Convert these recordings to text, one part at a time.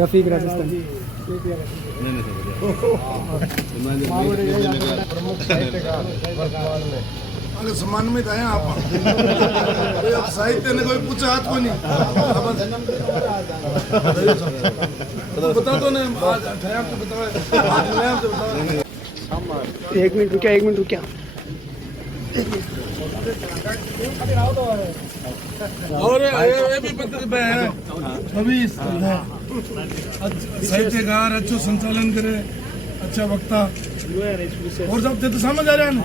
रफीक राजस्थान प्रमुख साहित्यकार वर्तमान में अगर सम्मानित आए आप अब साहित्य ने कोई पूछा हाथ को नहीं बता दो ना आज ठहर तो बताओ एक मिनट रुकिया और ये भी पत्र में है अभी साहित्यकार अच्छा संचालन करे अच्छा वक्ता और सब थे तो समझ आ रहा है ना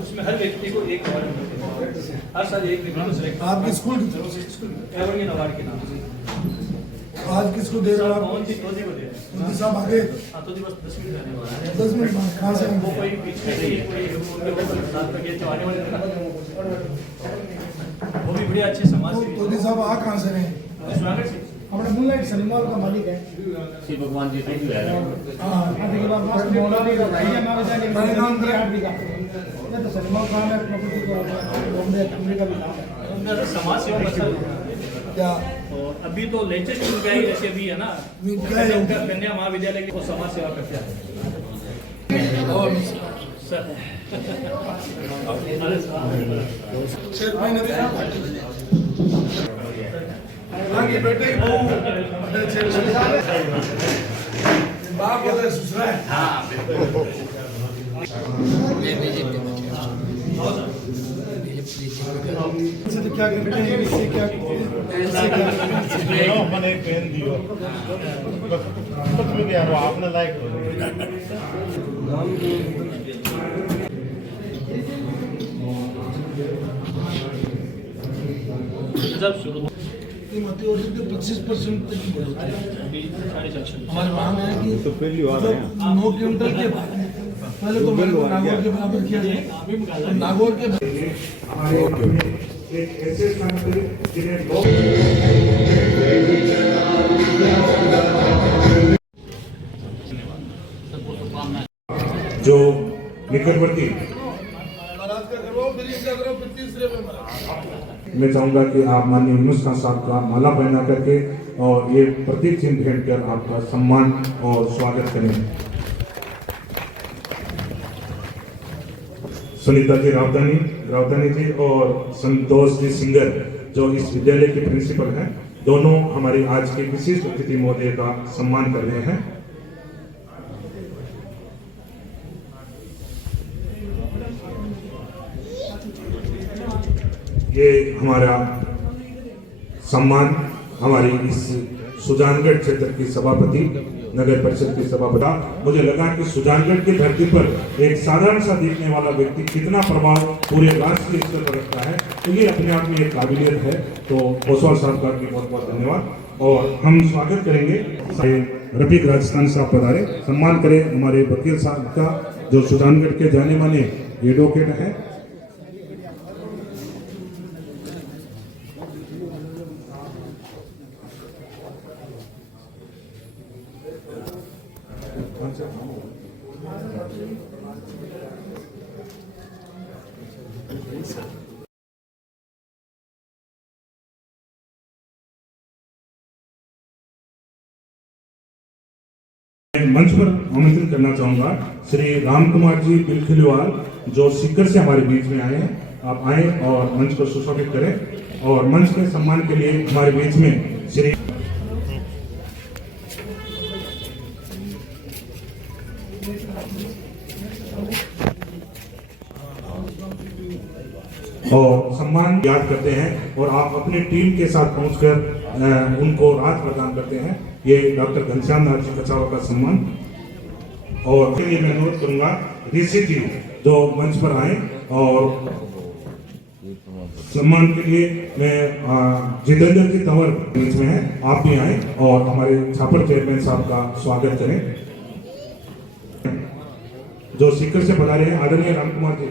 उसमें हर व्यक्ति को एक अवार्ड मिलते हैं हर साल एक व्यक्ति को सिलेक्ट आपके स्कूल एवरग्रीन अवार्ड के नाम से आज किसको दे रहे हो आप कौन सी तो दे रहे हैं साहब आगे हाँ तो बस 10 मिनट रहने वाला है 10 मिनट कहाँ से वो कोई बीच में नहीं कोई उनके साथ में ये आने वाले वो भी बड़ी अच्छे समाज से तोदी साहब आ कहाँ से रहे स्वागत से हमारे मूनलाइट सिनेमा का मालिक है श्री भगवान जी थैंक यू यार हाँ आने के बाद मस्त मौला भी बताइए हमारे जाने का नाम क्या है ये तो सिनेमा काम है प्रॉपर्टी का बॉम्बे कंपनी का भी काम है मेरा समाज सेवा मतलब क्या और अभी तो लेटेस्ट उनका ही जैसे भी है ना कन्या महाविद्यालय की वो समाज सेवा करते हैं और सर शेर भाई ने आगे बेटे की बहू बाप होता है ससुरा है हाँ तो क्या करते हैं इससे क्या मैंने एक पेन दियो कुछ भी क्या वो आपने लाइक जब शुरू कीमती और 25% तक की बढ़ोतरी हमारी मांग है कि तो पहली बार 9 क्विंटल के पहले तो मैंने नागौर के बराबर किया जाए नागौर के एक ऐसे स्थान पर जिन्हें लोग जो निकटवर्ती मैं चाहूंगा कि आप माननीय यूनुस खान साहब का माला पहना करके और ये प्रतीक चिन्ह भेंट कर आपका सम्मान और स्वागत करें। सुनीता जी रावतानी जी और संतोष जी सिंगर जो इस विद्यालय के प्रिंसिपल हैं, दोनों हमारी आज के विशिष्ट अतिथि महोदय का सम्मान कर रहे हैं। ये हमारा सम्मान हमारी इस सुजानगढ़ क्षेत्र की सभापति नगर परिषद की सभापति, मुझे लगा कि सुजानगढ़ की धरती पर एक साधारण सा दिखने वाला व्यक्ति कितना प्रभाव पूरे राष्ट्र के स्तर पर रखता है, तो ये अपने आप में एक काबिलियत है। तो ओसवाल साहब का भी बहुत बहुत धन्यवाद और हम स्वागत करेंगे रफीक राजस्थान साहब पधारे, सम्मान करें हमारे वकील साहब का जो सुजानगढ़ के जाने माने एडवोकेट है। मंच पर आमंत्रित करना चाहूंगा श्री राम कुमार जी बिलखिलवाल जो सीकर से हमारे बीच में आए हैं। आप आए और मंच को सुशोभित करें और मंच के सम्मान के लिए हमारे बीच में श्री और सम्मान याद करते हैं और आप अपनी टीम के साथ पहुंचकर उनको राहत प्रदान करते हैं। ये डॉक्टर घनश्याम नाथ जी कछावा का सम्मान। और फिर ये मैं अनुरोध करूंगा ऋषि जी जो मंच पर आए और सम्मान के लिए मैं जितेंद्र जी तंवर बीच में है, आप भी आए और हमारे छापर चेयरमैन साहब का स्वागत करें जो सीकर से पधारे हैं आदरणीय राम कुमार जी।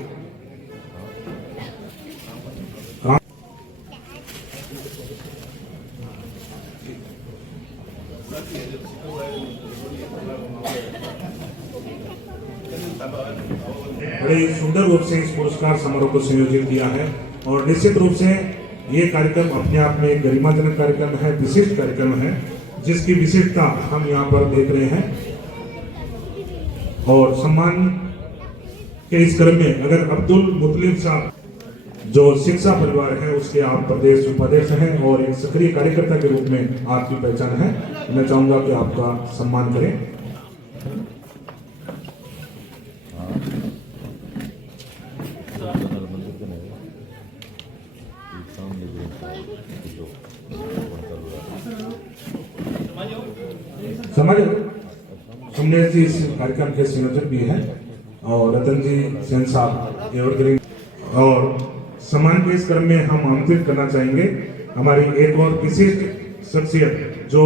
बड़े सुंदर रूप से इस पुरस्कार समारोह को संयोजित किया है। और निश्चित रूप से ये कार्यक्रम अपने आप में एक गरिमाजनक कार्यक्रम है, विशिष्ट कार्यक्रम है, जिसकी विशिष्टता हम यहाँ पर देख रहे हैं। और सम्मान के इस क्रम में अगर अब्दुल मुतलिब साहब जो शिक्षा परिवार है उसके आप प्रदेश उपाध्यक्ष हैं और एक सक्रिय कार्यकर्ता के रूप में आपकी पहचान है, मैं चाहूंगा कि आपका सम्मान करें। समझ सुमनेश जी इस कार्यक्रम के संयोजक भी हैं और रतन जी सेन साहब एवरग्रीन। और सम्मान के इस क्रम में हम आमंत्रित करना चाहेंगे हमारी एक और विशिष्ट शख्सियत जो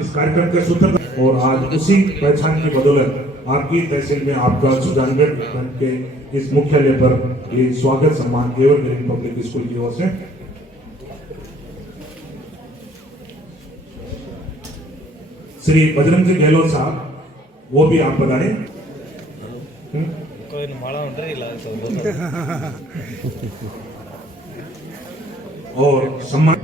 इस कार्यक्रम के सूत्रधार और आज उसी पहचान की बदौलत आपकी तहसील में आपका सुजानगढ़ के इस मुख्यालय पर ये स्वागत सम्मान एवरग्रीन पब्लिक स्कूल की ओर से। श्री बजरंग जी गहलोत साहब, वो भी आप बताएं। और सम्मान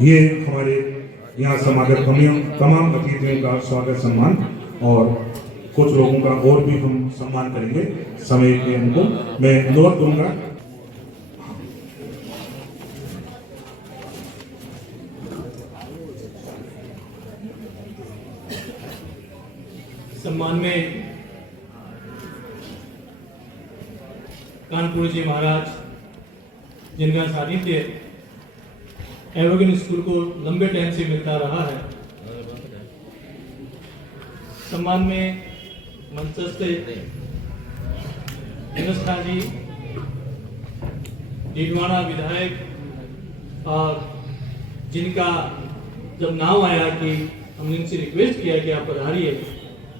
ये हमारे यहाँ समागत तमाम अतिथियों का स्वागत सम्मान और कुछ लोगों का और भी हम सम्मान करेंगे समय के उनको मैं अनुरोध करूंगा। सम्मान में कानपुर जी महाराज जिनका सानिध्य एवरग्रीन स्कूल को लंबे टाइम से मिलता रहा है। सम्मान में मंचस्थ यूनुस खान जी डीडवाना विधायक और जिनका जब नाम आया कि हमने इनसे रिक्वेस्ट किया कि आप पधारिए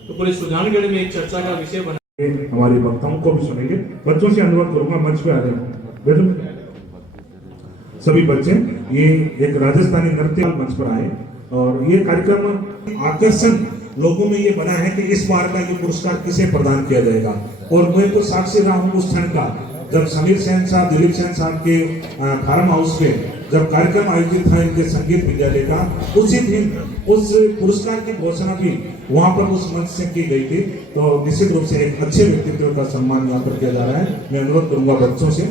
तो पूरे सुजानगढ़ में एक चर्चा का विषय बना। हमारे वक्ताओं को भी सुनेंगे। बच्चों से अनुरोध करूंगा मंच पे आ जाए सभी बच्चे। ये एक राजस्थानी नृत्य मंच पर आए और ये कार्यक्रम आकर्षण लोगों में ये बना है कि इस बार का ये पुरस्कार किसे प्रदान किया जाएगा। और मैं तो साक्षी रहा हूँ उस क्षण का जब समीर सेन साहब दिलीप सेन साहब के फार्म हाउस पे जब कार्यक्रम आयोजित था इनके संगीत विद्यालय का, उसी दिन उस पुरस्कार की घोषणा भी वहां पर उस मंच से की गई थी। तो निश्चित रूप से एक अच्छे व्यक्तित्व का सम्मान यहाँ पर किया जा रहा है। मैं अनुरोध करूंगा बच्चों से।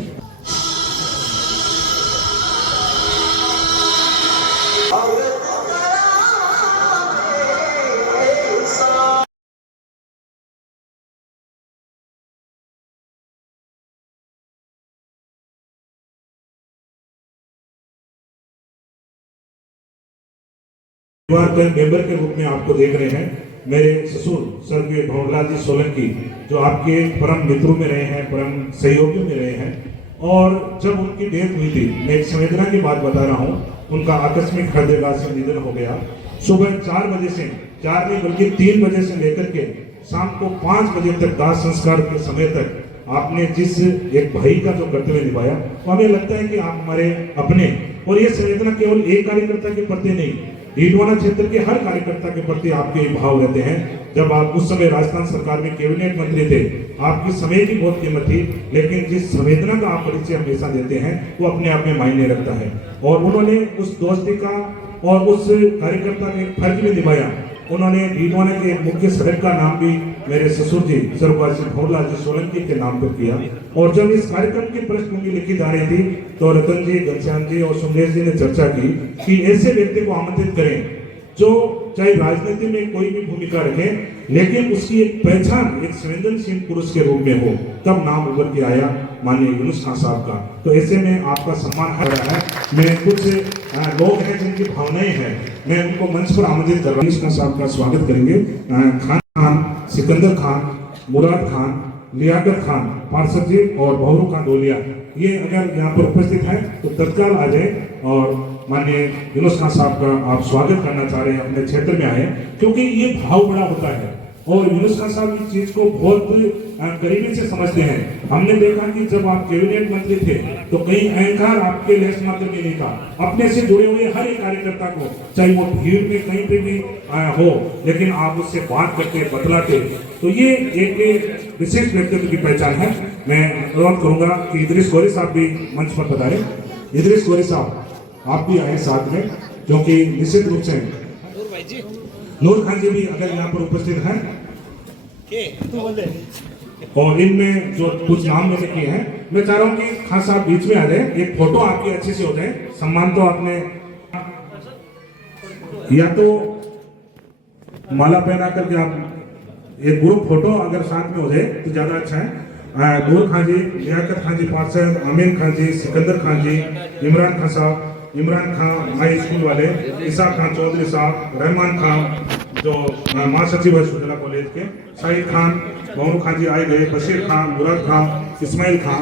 मेंबर के रूप में आपको देख रहे हैं मेरे ससुर स्वर्गीय भंवरलाल जी सोलंकी, जो आपके परम मित्रों में रहे हैं, परम सहयोगियों में रहे हैं। और जब उनकी डेथ हुई थी, मैं एक संवेदना की बात बता रहा हूँ, उनका आकस्मिक हृदयघात से निधन हो गया। सुबह 4 बजे से 4 नहीं बल्कि 3 बजे से लेकर के शाम को 5 बजे तक दाह संस्कार के समय तक आपने जिस एक भाई का जो कर्तव्य निभाया, तो हमें लगता है कि आप हमारे अपने। और ये संवेदना केवल एक कार्यकर्ता के प्रति नहीं, डीडवाना क्षेत्र के हर कार्यकर्ता के प्रति आपके भाव रहते हैं। जब आप उस समय राजस्थान सरकार में कैबिनेट मंत्री थे, आपकी समय की बहुत कीमत थी, लेकिन जिस संवेदना का आप परिचय हमेशा देते हैं वो अपने आप में मायने रखता है। और उन्होंने उस दोस्ती का और उस कार्यकर्ता ने फर्ज भी निभाया। उन्होंने डीडवाना के मुख्य सड़क का नाम भी मेरे ससुर जी स्वर्गवासी भंवरलाल जी सोलंकी के नाम पर किया। और जब इस कार्यक्रम की पृष्ठभूमि लिखी जा रही थी तो रतन जी, घनश्याम जी और सुमनेश जी ने चर्चा की कि ऐसे व्यक्ति को आमंत्रित करें जो चाहे राजनीति में कोई भी भूमिका रखे, लेकिन उसकी एक पहचान एक संवेदनशील पुरुष के रूप में हो। तब नाम उभर के आया माननीय यूनुस खान साहब का। तो ऐसे में आपका सम्मान हो रहा है। मैं कुछ लोग हैं जिनकी भावनाएं हैं, मैं उनको मंच पर आमंत्रित कर रहा हूँ। यूनुस खान साहब का स्वागत करेंगे। खान, सिकंदर खान, मुराद खान, लियाकत खान पार्षद जी और बहरू खान डोलिया, ये अगर यहाँ पर उपस्थित है तो तत्काल आ जाए। और माननीय यूनुस खान साहब का आप स्वागत करना चाह रहे हैं, अपने क्षेत्र में आए, क्योंकि ये भाव बड़ा होता है और यूनुस खान साहब इस चीज को बहुत करीबी से समझते हैं। हमने देखा कि जब आप कैबिनेट मंत्री थे तो कई अहंकार आपके लेस मात्र में नहीं था। अपने से जुड़े हुए हर एक कार्यकर्ता को, चाहे वो भीड़ में कहीं पे भी हो, लेकिन आप उससे बात करते बतलाते, तो ये एक विशेष व्यक्तित्व की पहचान है। मैं अनुरोध करूंगा कि इदरीस गोरी साहब भी मंच पर पधारें। इदरीस गोरी साहब आप भी आए साथ में, क्योंकि निश्चित रूप से नूर खान जी भी अगर यहाँ पर उपस्थित हैं और इनमें जो कुछ नाम मैंने किए हैं, मैं चाह रहा हूँ कि खान साहब बीच में आ जाए, एक फोटो आपकी अच्छी से हो जाए। सम्मान तो आपने या तो माला पहना करके आप एक ग्रुप फोटो अगर साथ में हो जाए तो ज्यादा अच्छा है। नूर खान जी, लियाकत खान जी पार्षद, आमिर खान जी, सिकंदर खान जी, इमरान खान साहब, इमरान खान हाई स्कूल वाले, ईसा खान चौधरी साहब, रहमान खान जो महासचिव है सुजला कॉलेज के, शाहिद खान, मोहम्मद खान जी आए गए, बशीर खान, मुराद खान, इस्माइल खान,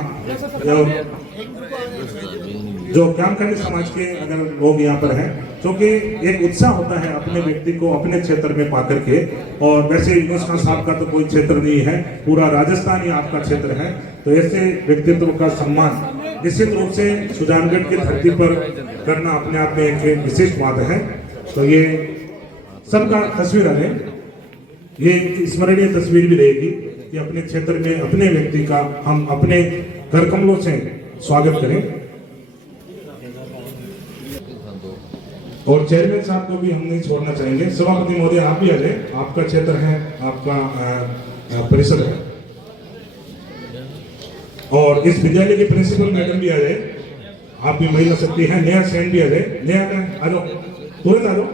जो क्यामखंडी समाज के अगर लोग यहाँ पर हैं, क्योंकि एक उत्साह होता है अपने व्यक्ति को अपने क्षेत्र में पाकर के। और वैसे यूनुस खान साहब का तो कोई क्षेत्र नहीं है, पूरा राजस्थान ही आपका क्षेत्र है, तो ऐसे व्यक्तित्व का सम्मान निश्चित रूप से सुजानगढ़ की धरती पर करना अपने आप में एक विशिष्ट बात है। तो ये सबका तस्वीर है, ये स्मरणीय तस्वीर भी रहेगी कि अपने क्षेत्र में अपने व्यक्ति का हम अपने कर कमलों से स्वागत करें। और चेयरमैन साहब को भी हम नहीं छोड़ना चाहेंगे। सभापति महोदय आप भी आ जाए, आपका क्षेत्र है, आपका परिसर है। और इस विद्यालय के प्रिंसिपल मैडम भी आ जाए, आप भी महिला शक्ति हैं। नया सेन भी आ जाए, नया आ जाओ, तुरंत आ जाओ,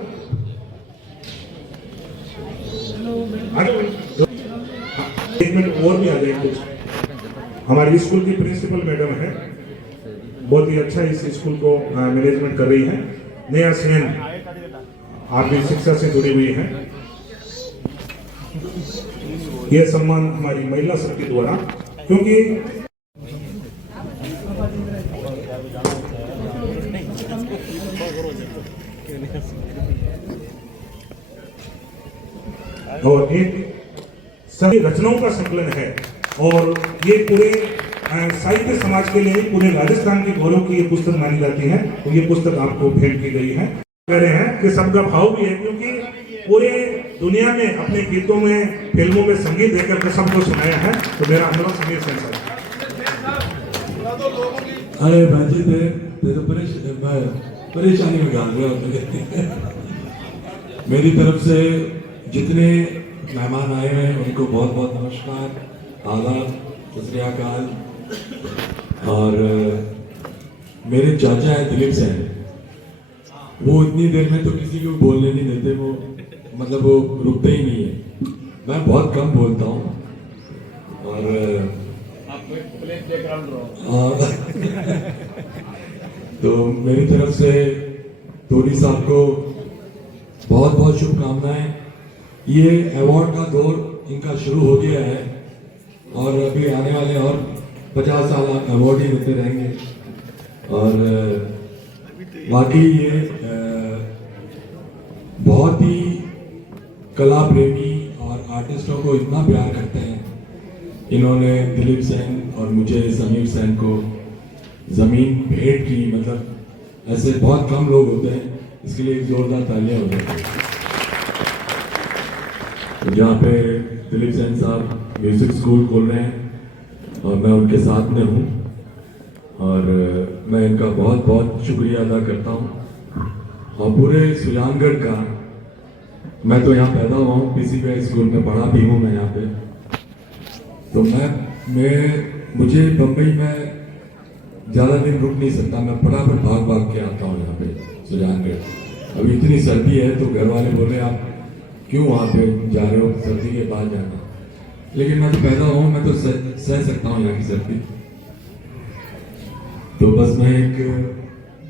एक मिनट और भी आ जाए। कुछ हमारी स्कूल की प्रिंसिपल मैडम है, बहुत ही अच्छा इस स्कूल को मैनेजमेंट कर रही है। नया सेन आप भी शिक्षा से जुड़ी हुई हैं। यह सम्मान हमारी महिला शक्ति द्वारा, क्योंकि और एक सभी रचनाओं का संकलन है और ये पूरे साहित्य समाज के लिए पूरे राजस्थान के गौरव की ये पुस्तक मानी जाती है। तो ये पुस्तक आपको भेंट की गई है। कह रहे हैं कि सबका भाव भी है, क्योंकि पूरे दुनिया में अपने गीतों में, फिल्मों में संगीत देकर के सबको सुनाया है। तो मेरा अनुरोध समीर सेन साहब। अरे भाजी ते तो परेशानी में डाल रहे हो। मेरी तरफ से जितने मेहमान आए हैं उनको बहुत बहुत नमस्कार, आदाब, सत श्री अकाल। और मेरे चाचा है दिलीप सेन, वो इतनी देर में तो किसी को बोलने नहीं देते, वो मतलब वो रुकते ही नहीं है। मैं बहुत कम बोलता हूँ और तो मेरी तरफ से टोनी साहब को बहुत बहुत शुभकामनाएं। ये अवार्ड का दौर इनका शुरू हो गया है और अभी आने वाले और 50 साल अवार्ड ही मिलते रहेंगे। और वाकई ये बहुत ही कला प्रेमी और आर्टिस्टों को इतना प्यार करते हैं। इन्होंने दिलीप सेन और मुझे समीर सेन को जमीन भेंट की, मतलब ऐसे बहुत कम लोग होते हैं, इसके लिए जोरदार तालियां हो जाती हैं। जहाँ पे दिलीप सेन साहब म्यूजिक स्कूल खोल रहे हैं और मैं उनके साथ में हूँ और मैं इनका बहुत बहुत शुक्रिया अदा करता हूँ। और पूरे सुजानगढ़ का, मैं तो यहाँ पैदा हुआ हूँ, पीसीबीआई स्कूल में पढ़ा भी हूँ मैं यहाँ पे। तो मुझे बम्बई में ज़्यादा दिन रुक नहीं सकता, मैं फटाफट भाग भाग के आता हूँ यहाँ पे सुजानगढ़। अभी इतनी सर्दी है तो घर वाले बोले आप क्यों वहाँ पे जा रहे हो, सर्दी के बाद जाना। लेकिन मैं तो पैदा हूँ, मैं तो सह सकता हूँ यहाँ की सर्दी। तो बस मैं एक,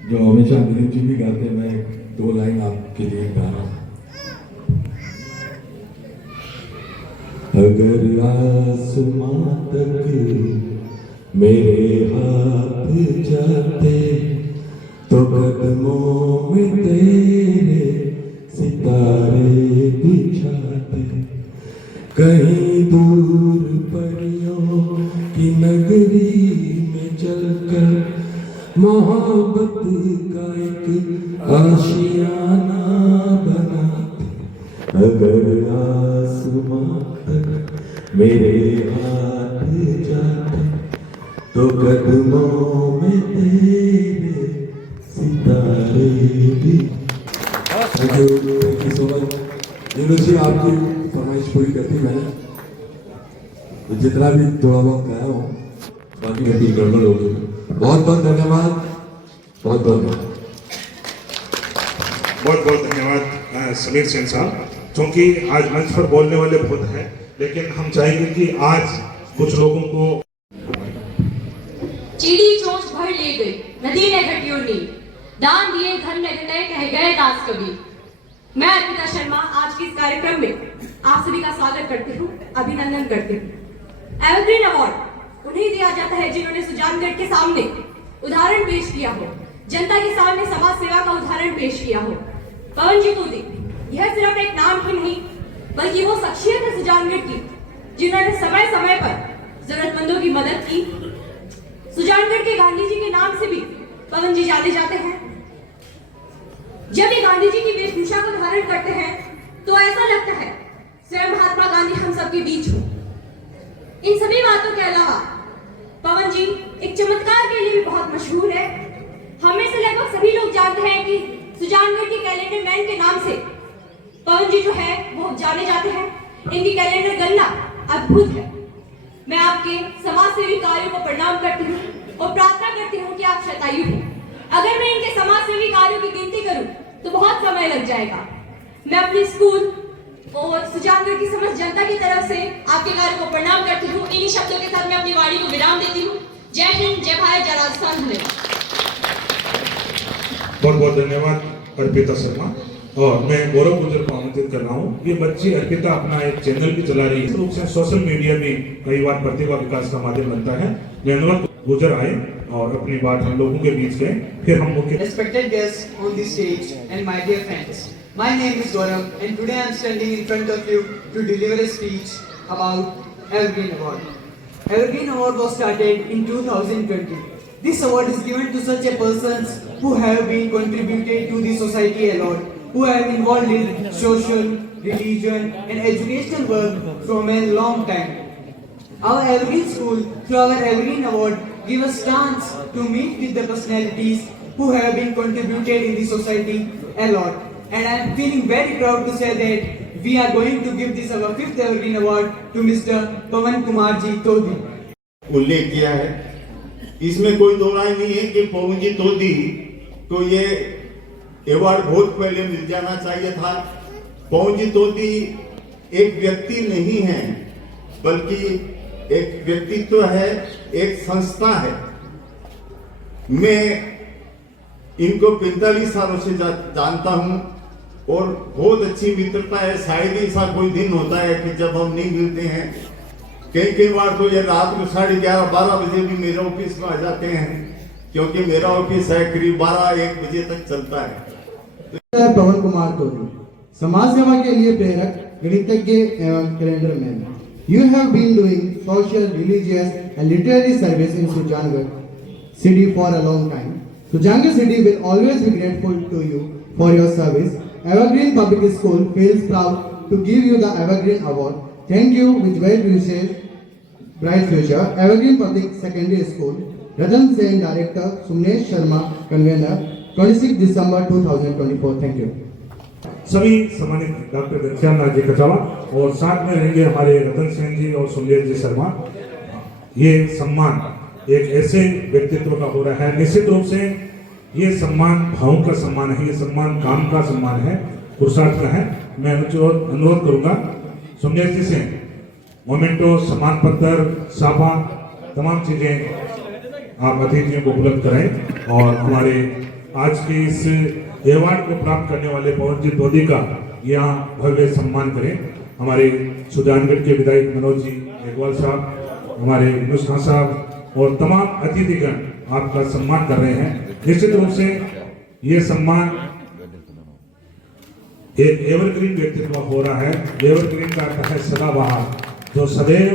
जो हमेशा दिलीप जी भी गाते हैं, मैं एक 2 लाइन आपके लिए गा रहा हूँ। अगर आसमां तक मेरे हाथ जाते तो कदमों में तेरे सितारे बिछाते। कहीं दूर परियों की नगरी में चलकर मोहब्बत का एक आशियाना बनाते, अगर आसमां तक मेरे हाथ जाते तो कदमों में तेरे सितारे भी। Thank you so much. जी आपकी फरमाइश पूरी करती मैंने, तो जितना भी थोड़ा बहुत कहा हूँ, बाकी मेरी गड़बड़ हो गई। बहुत बहुत धन्यवाद, बहुत बहुत धन्यवाद। बहुत बहुत धन्यवाद समीर सेन साहब, क्योंकि आज मंच पर बोलने वाले बहुत हैं, लेकिन हम चाहेंगे कि आज कुछ लोगों को चीड़ी चोंच भर ले गई नदी ने घटियों नी, दान दिए धन न घटे कह गए दास कवि। मैं अर्पिता शर्मा आज के इस कार्यक्रम में आप सभी का स्वागत करती हूँ, अभिनंदन करती हूँ। एवरग्रीन अवार्ड उन्हें दिया जाता है जिन्होंने सुजानगढ़ के सामने उदाहरण पेश किया हो, जनता के सामने समाज सेवा का उदाहरण पेश किया हो। पवन जी तोदी यह सिर्फ एक नाम ही नहीं बल्कि वो शख्सियत है सुजानगढ़ की जिन्होंने समय समय पर जरूरतमंदों की मदद की। सुजानगढ़ के गांधी जी के नाम से भी पवन जी जाने जाते हैं। जब ये गांधी जी की वेशभूषा को धारण करते हैं तो ऐसा लगता है स्वयं महात्मा गांधी हम सबके बीच हो। इन सभी बातों के अलावा पवन जी एक चमत्कार के लिए भी बहुत मशहूर है। हमें से लगभग सभी लोग जानते हैं कि सुजानगढ़ के कैलेंडर मैन के नाम से पवन जी जो है वो जाने जाते हैं। इनकी कैलेंडर गणना अद्भुत है। मैं आपके समाज सेवी कार्यों को प्रणाम करती हूँ और प्रार्थना करती हूँ कि आप शतायु हो। अगर मैं इनके समाज सेवी कार्यों की गिनती करूं तो बहुत समय लग जाएगा। मैं अपने स्कूल और सुजानगढ़ की समस्त जनता की तरफ से आपके कार्य को प्रणाम करती हूँ। इन्हीं शब्दों के साथ मैं अपनी वाणी को विराम देती हूँ। जय हिंद, जय भारत, जय राजस्थान। धन्यवाद। बहुत बहुत धन्यवाद अर्पिता शर्मा। और मैं गौरव गुजर को आमंत्रित कर रहा हूँ। ये बच्ची अर्पिता अपना एक चैनल भी चला रही है, इस रूप से सोशल मीडिया भी कई बार प्रतिभा विकास का माध्यम बनता है। मैं अनुरोध गुजर आए और अपनी बात हम लोगों के बीच कहें, फिर हम मुख्य Respected guests on the stage and my dear friends, my name is Gaurav and today I am standing in front of you to deliver a speech about Evergreen Award. Evergreen Award was started in 2020. This award is given to such a persons who have been contributed to the society a lot, who have involved in social, religion and educational work from a long time. Our Evergreen School, through our Evergreen Award, give us chance to meet with the personalities who have been contributed in the society a lot. And I am feeling very proud to say that we are going to give this our 5th Evergreen Award to Mr. Pawan Kumar Ji Todi. उल्लेख किया है, इसमें कोई दो राय नहीं है कि पवन जी तोदी को ये अवार्ड बहुत पहले मिल जाना चाहिए था। पवन जी तोदी एक व्यक्ति नहीं है बल्कि एक व्यक्तित्व है, एक संस्था है। मैं इनको 45 सालों से जानता हूं और बहुत अच्छी मित्रता है। शायद ही ऐसा कोई दिन होता है कि जब हम नहीं मिलते हैं। कई बार तो ये रात को 11:30-12 बजे भी मेरे ऑफिस में आ जाते हैं, क्योंकि मेरा ऑफिस है करीब 12-1 बजे तक चलता है। पवन कुमार तोदी समाज सेवा के लिए प्रेरक, गणितज्ञ एवं calendar man. You have been doing social, religious and literary service in Sujangarh city for a long time. Sujangarh city will always be grateful to you for your service. Evergreen Public School feels proud to give you the Evergreen Award. Thank you with well wishes, bright future. Evergreen Public Secondary School, Ratan Sen, Director, Sumnesh Sharma, Convener, 26 December 2024. Thank you. सभी सम्मानित doctor Ghanshyam Nath ji कचावा और साथ में रहेंगे हमारे रतन सेन जी और सुमलेश जी शर्मा। ये सम्मान एक ऐसे व्यक्तित्व का हो रहा है, निश्चित रूप से ये सम्मान भावों का सम्मान है, ये सम्मान काम का सम्मान है, पुरुषार्थ का है। मैं अनुरोध करूंगा सुमलेश जी से मोमेंटो, सम्मान पत्र, साफा, तमाम चीजें आप अतिथियों को उपलब्ध कराएं और हमारे आज के इस अवार्ड को प्राप्त करने वाले पवन जी तोदी का यहाँ भव्य सम्मान करें। हमारे सुजानगढ़ के विधायक मनोज जी मेघवाल साहब, हमारे यूनुस खान साहब और तमाम अतिथिगण आपका सम्मान कर रहे हैं। निश्चित रूप से ये सम्मान एक एवरग्रीन व्यक्तित्व हो रहा है। एवरग्रीन का अर्थ है सदाबहार, जो सदैव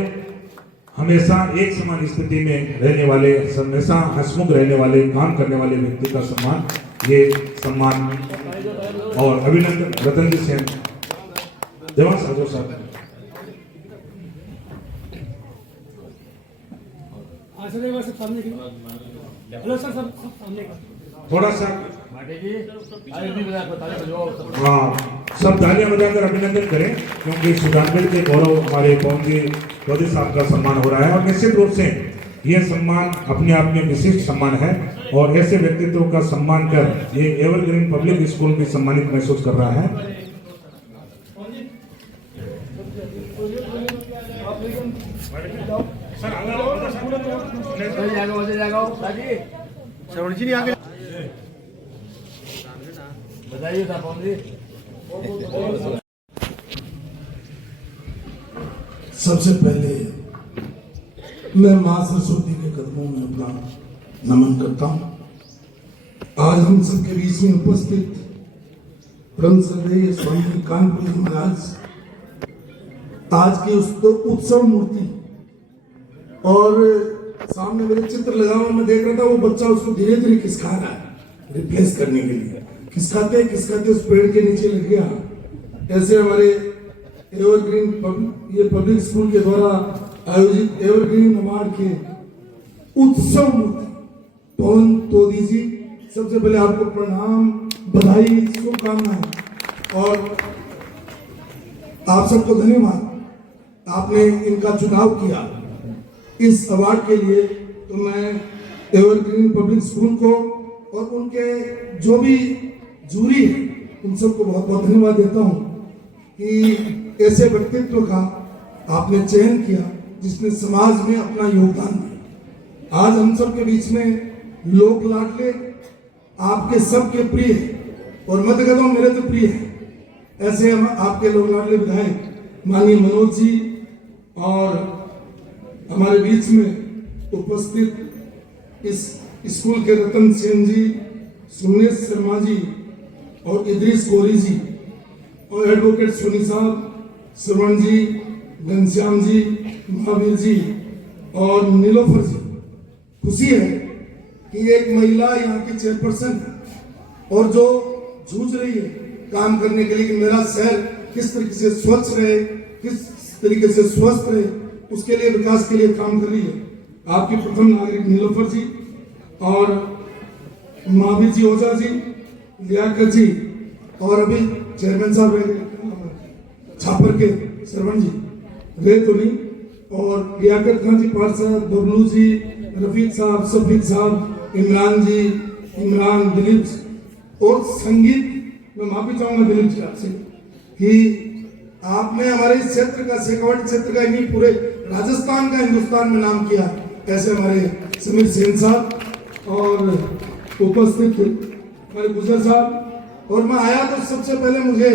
हमेशा एक समान स्थिति में रहने वाले, हमेशा हंसमुख रहने वाले, काम करने वाले व्यक्ति का सम्मान, ये सम्मान और अभिनंदन रतन जी सेन। देवांश साजो सर। हेलो सर, सब सामने का थोड़ा सा हाँ, सब तालियां बजाकर अभिनंदन करें, क्योंकि सुजानगढ़ के गौरव हमारे पवन जी चौधरी साहब का सम्मान हो रहा है। और निश्चित रूप से यह सम्मान अपने आप में विशिष्ट सम्मान है और ऐसे व्यक्तित्व का सम्मान कर ये एवरग्रीन पब्लिक स्कूल भी सम्मानित महसूस कर रहा है। बताइए था पवन जी। सबसे पहले मैं मां सरस्वती के कदमों में अपना नमन करता हूं। आज हम सबके बीच में उपस्थित परम श्रद्धेय स्वामी कानपुर जी महाराज आज की उस उत्सव मूर्ति, और सामने मेरे चित्र लगा हुआ, मैं देख रहा था वो बच्चा उसको धीरे धीरे खिसका रहा है रिप्लेस करने के लिए। खिसकाते खिसकाते उस पेड़ के नीचे लग गया। ऐसे हमारे एवरग्रीन ये पब्लिक स्कूल के द्वारा आयोजित एवरग्रीन अवार्ड के उत्सव मूर्ति पवन तोदी जी, सबसे पहले आपको प्रणाम, बधाई, शुभकामनाएं और आप सबको धन्यवाद। आपने इनका चुनाव किया इस अवार्ड के लिए, तो मैं एवरग्रीन पब्लिक स्कूल को और उनके जो भी जूरी है उन सबको बहुत बहुत धन्यवाद देता हूं कि ऐसे व्यक्तित्व का आपने चयन किया जिसने समाज में अपना योगदान दिया। आज हम सब के बीच में लोक लाडले आपके सबके प्रिय और मध्य कदम मेरे तो प्रिय है। ऐसे हम आपके लोक लाडले विधायक माननीय मनोज जी और हमारे बीच में उपस्थित इस स्कूल के रतन सेन जी, सुमनेश शर्मा जी और इद्रिस कोरी जी और एडवोकेट सोनी साहब, श्रवण जी, घनश्याम जी, महावीर जी और नीलोफर जी। खुशी है कि एक महिला यहाँ की चेयरपर्सन है और जो जूझ रही है काम करने के लिए कि मेरा शहर किस तरीके से स्वच्छ रहे, किस तरीके से स्वस्थ रहे, उसके लिए विकास के लिए काम कर रही है। आपकी प्रथम नागरिक नीलोफर जी और महावीर जी ओझा जी, लियाकत जी और अभी चेयरमैन साहब रह गए छापर के श्रवण जी गए तो नहीं, और लियाकत खान जी पार्षद, बबलू जी, रफीक साहब, सफीक साहब, इमरान जी, इमरान, दिलीप और संगीत। मैं माफी चाहूंगा दिलीप जी आपसे कि आपने हमारे इस क्षेत्र का, शेखावाटी क्षेत्र का नहीं पूरे राजस्थान का, हिंदुस्तान में नाम किया। ऐसे हमारे समीर सेन साहब और उपस्थित हमारे गुजर साहब। और मैं आया तो सबसे पहले मुझे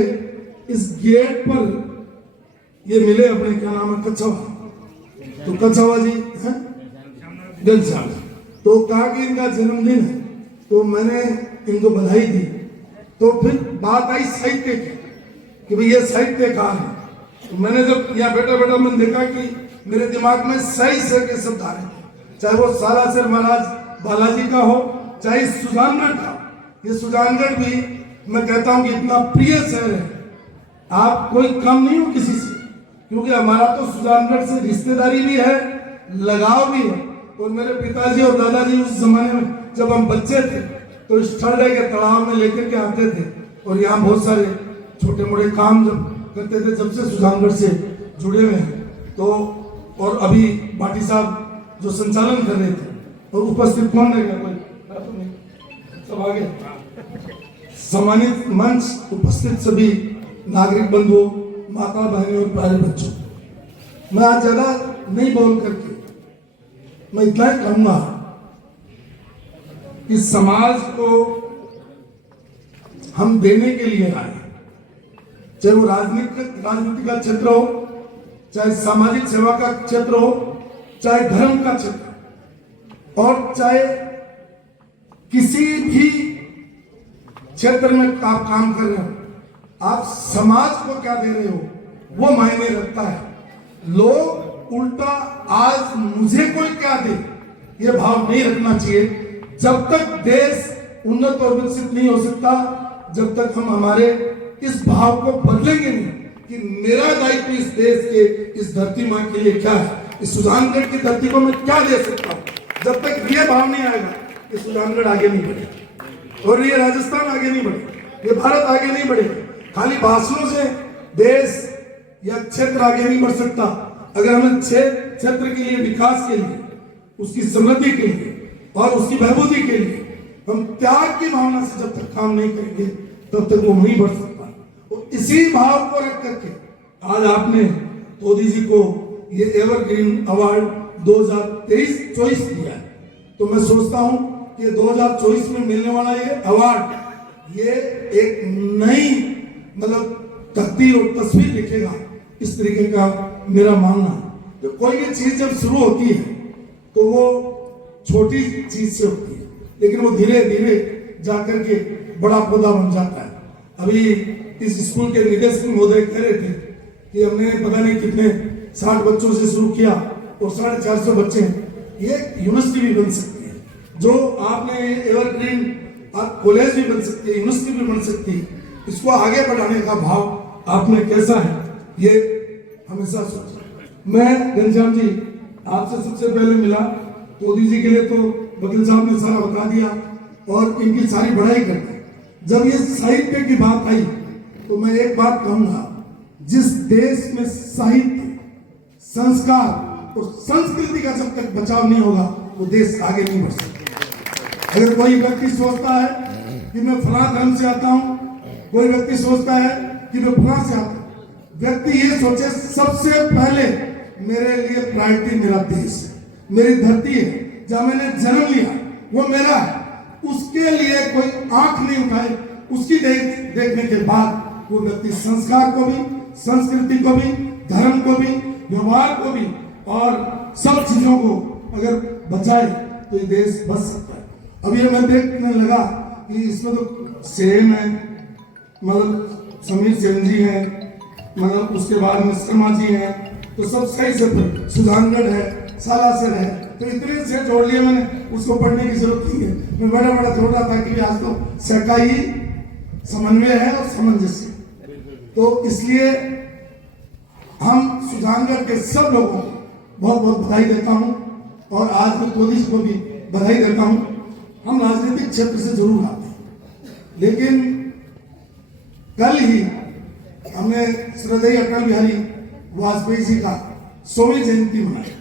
इस गेट पर ये मिले अपने, क्या नाम है, कच्छावा, तो कच्छावा जी हैं घनश्याम, तो कहा कि इनका जन्मदिन है, तो मैंने इनको बधाई दी। तो फिर बात आई साहित्य की कि भाई ये साहित्यकार है। तो मैंने जब यहाँ बैठा बैठा मैंने देखा कि मेरे दिमाग में सही से के शब्द आ रहे थे, चाहे वो सालासर महाराज बालाजी का हो, चाहे सुजानगढ़ का। ये सुजानगढ़ भी मैं कहता हूं कि इतना प्रिय शहर है, आप कोई कम नहीं हो किसी से, क्योंकि हमारा तो सुजानगढ़ से रिश्तेदारी भी है, लगाव भी है। और मेरे पिताजी और दादाजी उस जमाने में जब हम बच्चे थे तो स्टर्डे के तालाब में लेकर के आते थे और यहाँ बहुत सारे छोटे मोटे काम जब करते थे, जब से सुजानगढ़ से जुड़े हुए हैं। तो और अभी भाटी साहब जो संचालन कर रहे थे, और उपस्थित कौन रहेगा, कोई सब आगे सम्मानित मंच उपस्थित सभी नागरिक बंधुओं, माता बहनों और प्यारे बच्चों, मैं आज ज्यादा नहीं बोल करके मैं इतना ही कहूंगा कि समाज को हम देने के लिए आए, चाहे वो राजनीति का क्षेत्र हो, चाहे सामाजिक सेवा का क्षेत्र हो, चाहे धर्म का क्षेत्र, और चाहे किसी भी क्षेत्र में आप काम कर रहे हो, आप समाज को क्या दे रहे हो वो मायने रखता है। लोग उल्टा आज मुझे कोई क्या दे ये भाव नहीं रखना चाहिए। जब तक देश उन्नत और विकसित नहीं हो सकता, जब तक हम हमारे इस भाव को बदलेंगे नहीं कि मेरा दायित्व इस देश के, इस धरती माँ के लिए क्या है, इस सुजानगढ़ की धरती को मैं क्या दे सकता हूँ, जब तक ये भाव नहीं आएगा ये सुजानगढ़ आगे नहीं बढ़ेगा और ये राजस्थान आगे नहीं बढ़ेगा, ये भारत आगे नहीं बढ़ेगा। खाली भाषणों से देश या क्षेत्र आगे नहीं बढ़ सकता। अगर हमें क्षेत्र के लिए, विकास के लिए, उसकी समृद्धि के लिए और उसकी बहबूदी के लिए हम त्याग की भावना से जब तक काम नहीं करेंगे तब तक वो नहीं बढ़ सकता। और इसी भाव को रख करके आज आपने तोदी जी को ये एवरग्रीन अवार्ड 2023-24 दिया है। तो मैं सोचता हूं कि 2024 में मिलने वाला ये अवार्ड ये एक नई मतलब तकदीर और तस्वीर लिखेगा, इस तरीके का मेरा मानना है। तो कोई भी चीज जब शुरू होती है तो वो छोटी चीज से होती है, लेकिन वो धीरे धीरे जाकर के बड़ा पौधा बन जाता है। अभी इस स्कूल के निदेशक महोदय कह रहे थे कि हमने पता नहीं कितने 60 बच्चों से शुरू किया और 450 बच्चे हैं। ये यूनिवर्सिटी भी बन सकती है, जो आपने एवरग्रीन कॉलेज भी बन सकती है, यूनिवर्सिटी भी बन सकती है। इसको आगे बढ़ाने का भाव आपने कैसा है ये हमेशा सोचा। मैं घनश्याम जी आपसे सबसे पहले मिला, तोदी जी के लिए तो वकील साहब ने सारा बता दिया और इनकी सारी बढ़ाई कर दी। जब ये साहित्य की बात आई तो मैं एक बात कहूंगा, जिस देश में साहित्य, संस्कार और संस्कृति का जब तक बचाव नहीं होगा वो देश आगे नहीं बढ़ सकता। अगर कोई व्यक्ति सोचता है कि मैं फलां धर्म से आता हूं, कोई व्यक्ति सोचता है कि मैं फलां से आता हूं, व्यक्ति ये सोचे सबसे पहले मेरे लिए प्रायोरिटी मेरा देश है, मेरी धरती है, जहां मैंने जन्म लिया वो मेरा है। उसके लिए कोई आंख नहीं उठाए, उसकी देखने के बाद वो व्यक्ति संस्कार को भी, संस्कृति को भी, धर्म को भी, व्यवहार को भी और सब चीजों को अगर बचाए तो ये देश बच सकता है। अब ये मैं देखने लगा कि इसमें तो सेम है, मतलब समीर सेन जी हैं, मतलब उसके बाद में शर्मा जी हैं, तो सब सही से सुजानगढ़ है, सालासर है, तो इतने से जोड़ लिए मैंने, उसको पढ़ने की जरूरत नहीं है। मैं बड़ा बड़ा जोड़ रहा था कि आज तो सहकाई समन्वय है और सामंजस्य, तो इसलिए हम सुजानगढ़ के सब लोगों को बहुत बहुत बधाई देता हूं और आज मैं पुलिस को भी बधाई देता हूं। हम राजनीतिक क्षेत्र से जरूर आते हैं, लेकिन कल ही हमने श्रद्धेय अटल बिहारी वाजपेयी जी का 100वीं जयंती मनाई।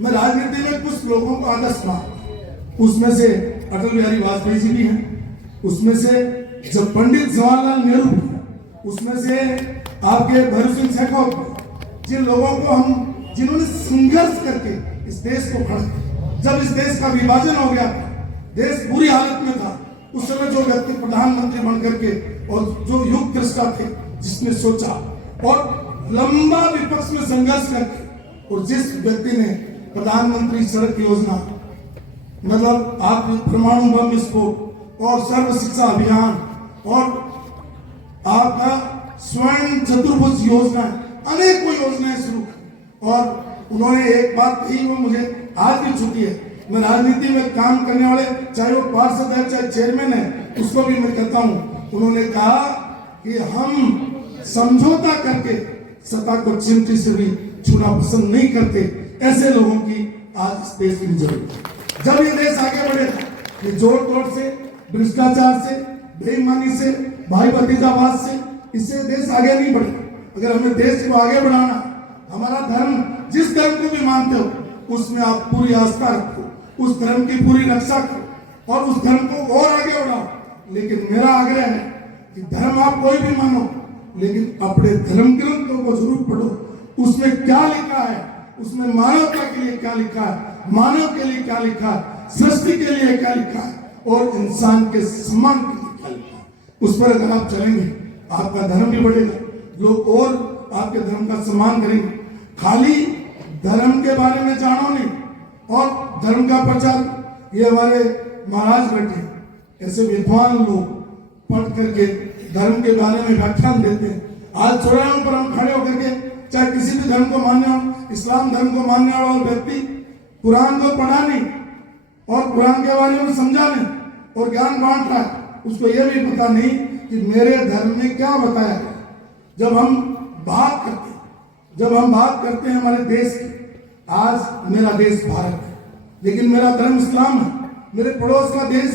मैं राजनीति में कुछ लोगों को आदर्श मानता, उसमें से अटल बिहारी वाजपेयी जी भी हैं, उसमें से जब पंडित जवाहरलाल नेहरू भी, उसमें से आपके भैरव सिंह शेखावत, जिन लोगों को हम, जिन्होंने संघर्ष करके इस देश को खड़ा किया। जब इस देश का विभाजन हो गया, देश बुरी हालत में था, उस समय जो व्यक्ति प्रधानमंत्री बन करके और जो युग दृष्टा थे, जिसने सोचा और लंबा विपक्ष में संघर्ष करके, और जिस व्यक्ति ने प्रधानमंत्री सड़क योजना, मतलब आप परमाणु बम विस्फोट और सर्व शिक्षा अभियान और आपका स्वर्ण चतुर्भुज योजना, अनेकों योजनाएं शुरू की, और उन्होंने एक बात कही, वो मुझे आज भी छूटी है। मैं राजनीति में काम करने वाले, चाहे वो पार्षद है चाहे चेयरमैन है, उसको भी मैं कहता हूं, उन्होंने कहा कि हम समझौता करके सत्ता को चिमटी से भी छूना पसंद नहीं करते। ऐसे लोगों की आज इस देश की जरूरत है। जब ये देश आगे बढ़ेगा, ये जोड़ तोड़ से, भ्रष्टाचार से, बेईमानी से, भाई भतीजावाद से, इससे देश आगे नहीं बढ़ेगा। अगर हमें देश को आगे बढ़ाना, हमारा धर्म, जिस धर्म को भी मानते हो उसमें आप पूरी आस्था रखो, उस धर्म की पूरी रक्षा करो और उस धर्म को और आगे बढ़ाओ। लेकिन मेरा आग्रह है कि धर्म आप कोई भी मानो, लेकिन अपने धर्म ग्रंथों को जरूर पढ़ो। उसमें क्या लिखा है, उसमें मानवता के लिए क्या लिखा है, मानव के लिए क्या लिखा है, सृष्टि के लिए क्या लिखा है और इंसान के सम्मान के लिए क्या लिखा है। उस पर अगर आप चलेंगे, आपका धर्म भी बढ़ेगा, लोग और आपके धर्म का सम्मान करेंगे। खाली धर्म के बारे में जानो नहीं और धर्म का प्रचार, ये हमारे महाराज बैठे, ऐसे विद्वान लोग पढ़ करके धर्म के बारे में व्याख्यान देते हैं। आज चौराहों पर हम खड़े होकर के चाहे किसी भी धर्म को मानने हो, इस्लाम धर्म को मानने वाला व्यक्ति कुरान को पढ़ा नहीं और कुरान के बारे में समझा नहीं और ज्ञान बांट रहा है, उसको यह भी पता नहीं कि मेरे धर्म में क्या बताया गया। जब हम बात करते हैं हमारे देश की, आज मेरा देश भारत है लेकिन मेरा धर्म इस्लाम है। मेरे पड़ोस का देश